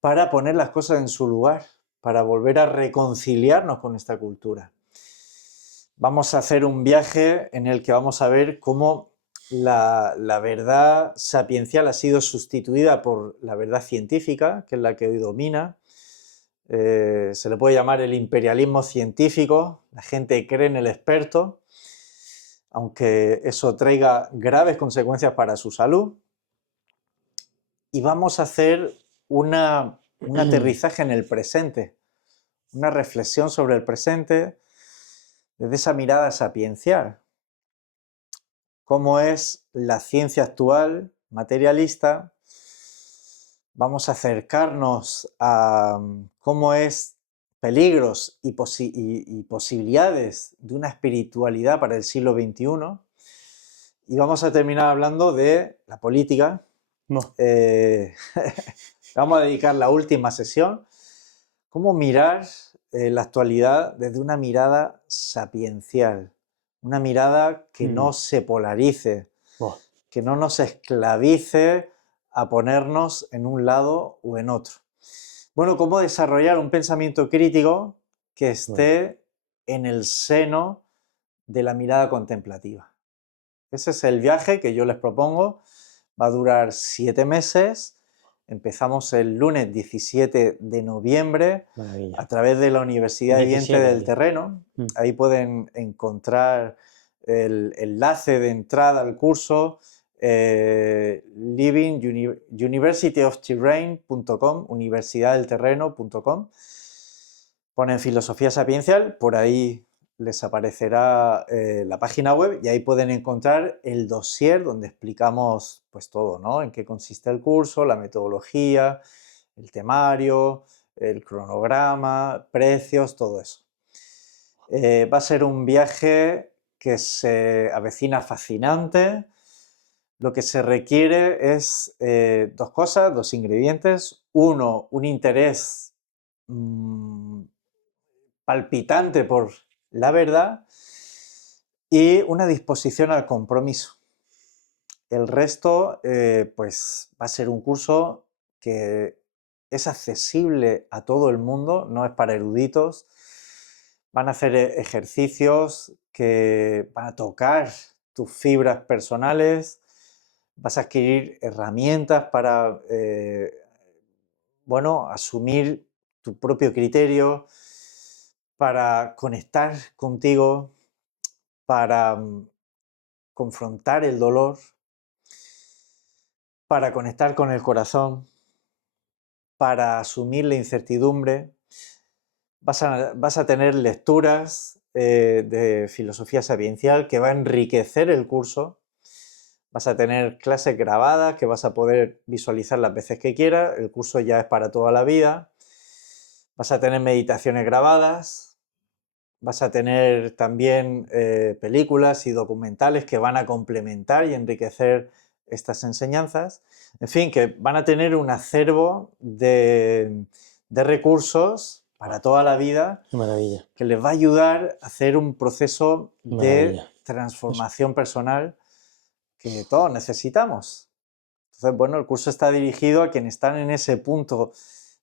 para poner las cosas en su lugar, para volver a reconciliarnos con esta cultura. Vamos a hacer un viaje en el que vamos a ver cómo la verdad sapiencial ha sido sustituida por la verdad científica, que es la que hoy domina. Se le puede llamar el imperialismo científico, la gente cree en el experto, aunque eso traiga graves consecuencias para su salud. Y vamos a hacer un aterrizaje en el presente, una reflexión sobre el presente desde esa mirada sapiencial. Cómo es la ciencia actual, materialista. Vamos a acercarnos a cómo es peligros y posibilidades de una espiritualidad para el siglo XXI. Y vamos a terminar hablando de la política. No. Vamos a dedicar la última sesión. Cómo mirar la actualidad desde una mirada sapiencial. Una mirada que no se polarice, Oh, que no nos esclavice a ponernos en un lado o en otro. Bueno, cómo desarrollar un pensamiento crítico que esté en el seno de la mirada contemplativa. Ese es el viaje que yo les propongo. Va a durar 7 meses. Empezamos el lunes 17 de noviembre maravilla. a través de la Universidad de Viente 17 del Terreno. Ahí pueden encontrar el enlace de entrada al curso, universityofterrain.com, universidaddelterreno.com. Ponen filosofía sapiencial, por ahí les aparecerá la página web y ahí pueden encontrar el dossier donde explicamos pues todo, ¿no? En qué consiste el curso, la metodología, el temario, el cronograma, precios, todo eso. Va a ser un viaje que se avecina fascinante. Lo que se requiere es dos cosas, dos ingredientes. Uno, un interés palpitante por la verdad y una disposición al compromiso. El resto, pues va a ser un curso que es accesible a todo el mundo, no es para eruditos. Van a hacer ejercicios que van a tocar tus fibras personales, vas a adquirir herramientas para, bueno, asumir tu propio criterio, para conectar contigo, para confrontar el dolor, para conectar con el corazón, para asumir la incertidumbre. Vas a tener lecturas de filosofía sapiencial que va a enriquecer el curso. Vas a tener clases grabadas que vas a poder visualizar las veces que quieras. El curso ya es para toda la vida. Vas a tener meditaciones grabadas. Vas a tener también películas y documentales que van a complementar y enriquecer estas enseñanzas. En fin, que van a tener un acervo de recursos para toda la vida. Qué maravilla. Que les va a ayudar a hacer un proceso Maravilla. de transformación personal que todos necesitamos. Entonces, bueno, el curso está dirigido a quienes están en ese punto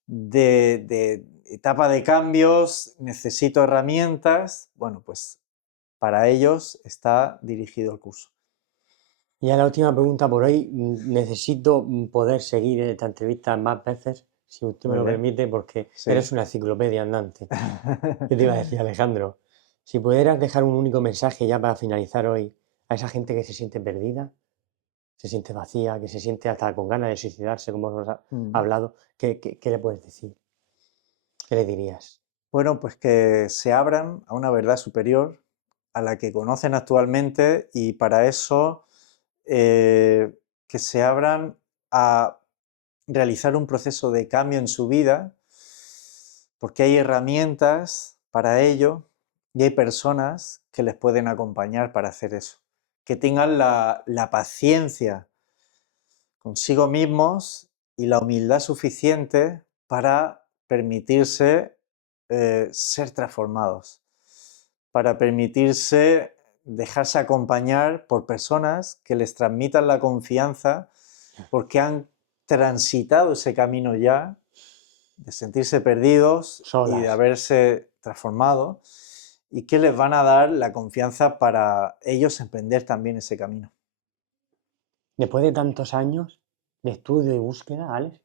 de etapa de cambios, necesito herramientas. Bueno, pues para ellos está dirigido el curso. Y a la última pregunta por hoy, necesito poder seguir esta entrevista más veces, si usted me Muy lo bien. permite, porque Sí. eres una enciclopedia andante. ¿Qué te iba a decir, Alejandro? Si pudieras dejar un único mensaje ya para finalizar hoy a esa gente que se siente perdida, se siente vacía, que se siente hasta con ganas de suicidarse, como nos ha hablado, ¿qué le puedes decir? ¿Qué le dirías? Bueno, pues que se abran a una verdad superior, a la que conocen actualmente, y para eso que se abran a realizar un proceso de cambio en su vida, porque hay herramientas para ello y hay personas que les pueden acompañar para hacer eso. Que tengan la paciencia consigo mismos y la humildad suficiente para permitirse ser transformados, para permitirse dejarse acompañar por personas que les transmitan la confianza porque han transitado ese camino ya, de sentirse perdidos y de Solas. haberse transformado, y que les van a dar la confianza para ellos emprender también ese camino. Después de tantos años de estudio y búsqueda, Alex,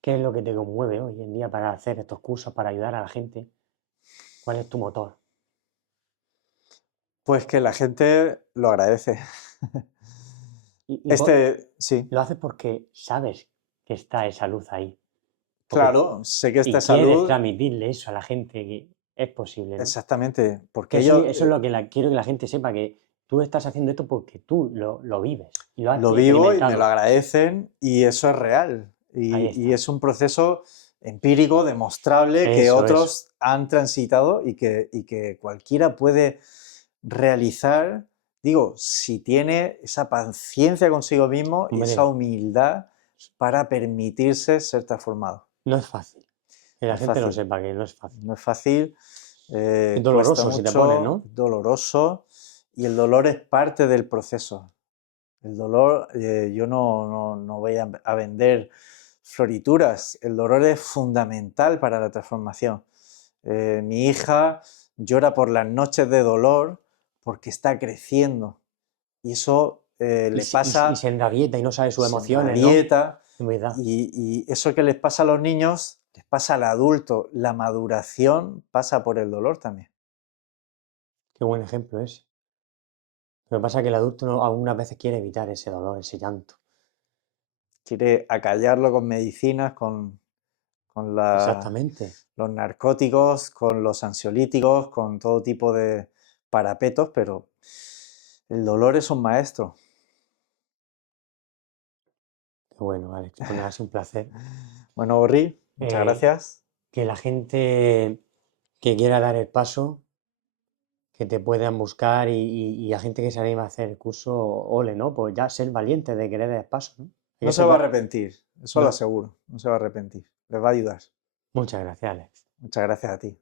¿qué es lo que te conmueve hoy en día para hacer estos cursos, para ayudar a la gente? ¿Cuál es tu motor? Pues que la gente lo agradece. Sí, Lo haces porque sabes que está esa luz ahí. claro, sé que esta Y quieres salud, transmitirle eso a la gente, que es posible, ¿no? exactamente, porque Que eso, ellos eso es lo que quiero que la gente sepa, que tú estás haciendo esto porque tú lo vives y lo has lo vivo y me lo experimentado. agradecen, y eso es real. Ahí Y está. es un proceso empírico, demostrable, que Eso. otros han transitado y que cualquiera puede realizar, digo, si tiene esa paciencia consigo mismo y esa Hombre, humildad para permitirse ser transformado. no es fácil. Que No la es gente lo fácil, sepa, que no es fácil. no es fácil, Es cuesta doloroso si te pones, mucho, ¿no? es doloroso, y el dolor es parte del proceso. El dolor, yo no voy a vender florituras, el dolor es fundamental para la transformación. Mi hija llora por las noches de dolor porque está creciendo, y eso le Y pasa, se enrabieta y no sabe sus se emociones, ¿no? enrabieta, Es verdad. y eso que les pasa a los niños, les pasa al adulto. La maduración pasa por el dolor también. Qué buen ejemplo es. Lo que pasa es que el adulto algunas veces quiere evitar ese dolor, ese llanto. Quiere acallarlo con medicinas, con con Exactamente. los narcóticos, con los ansiolíticos, con todo tipo de parapetos, pero el dolor es un maestro. Qué bueno, Alex. Pues nada, ha sido un placer. Bueno, Borri, muchas Eh, gracias. que la gente que quiera dar el paso, que te puedan buscar y la gente que se anima a hacer el curso, ole, ¿no? Pues ya ser valiente de querer dar el paso, ¿no? Hay No que se ser va a arrepentir, eso lo no. aseguro, no se va a arrepentir. Les va a ayudar. Muchas gracias, Alex. Muchas gracias a ti.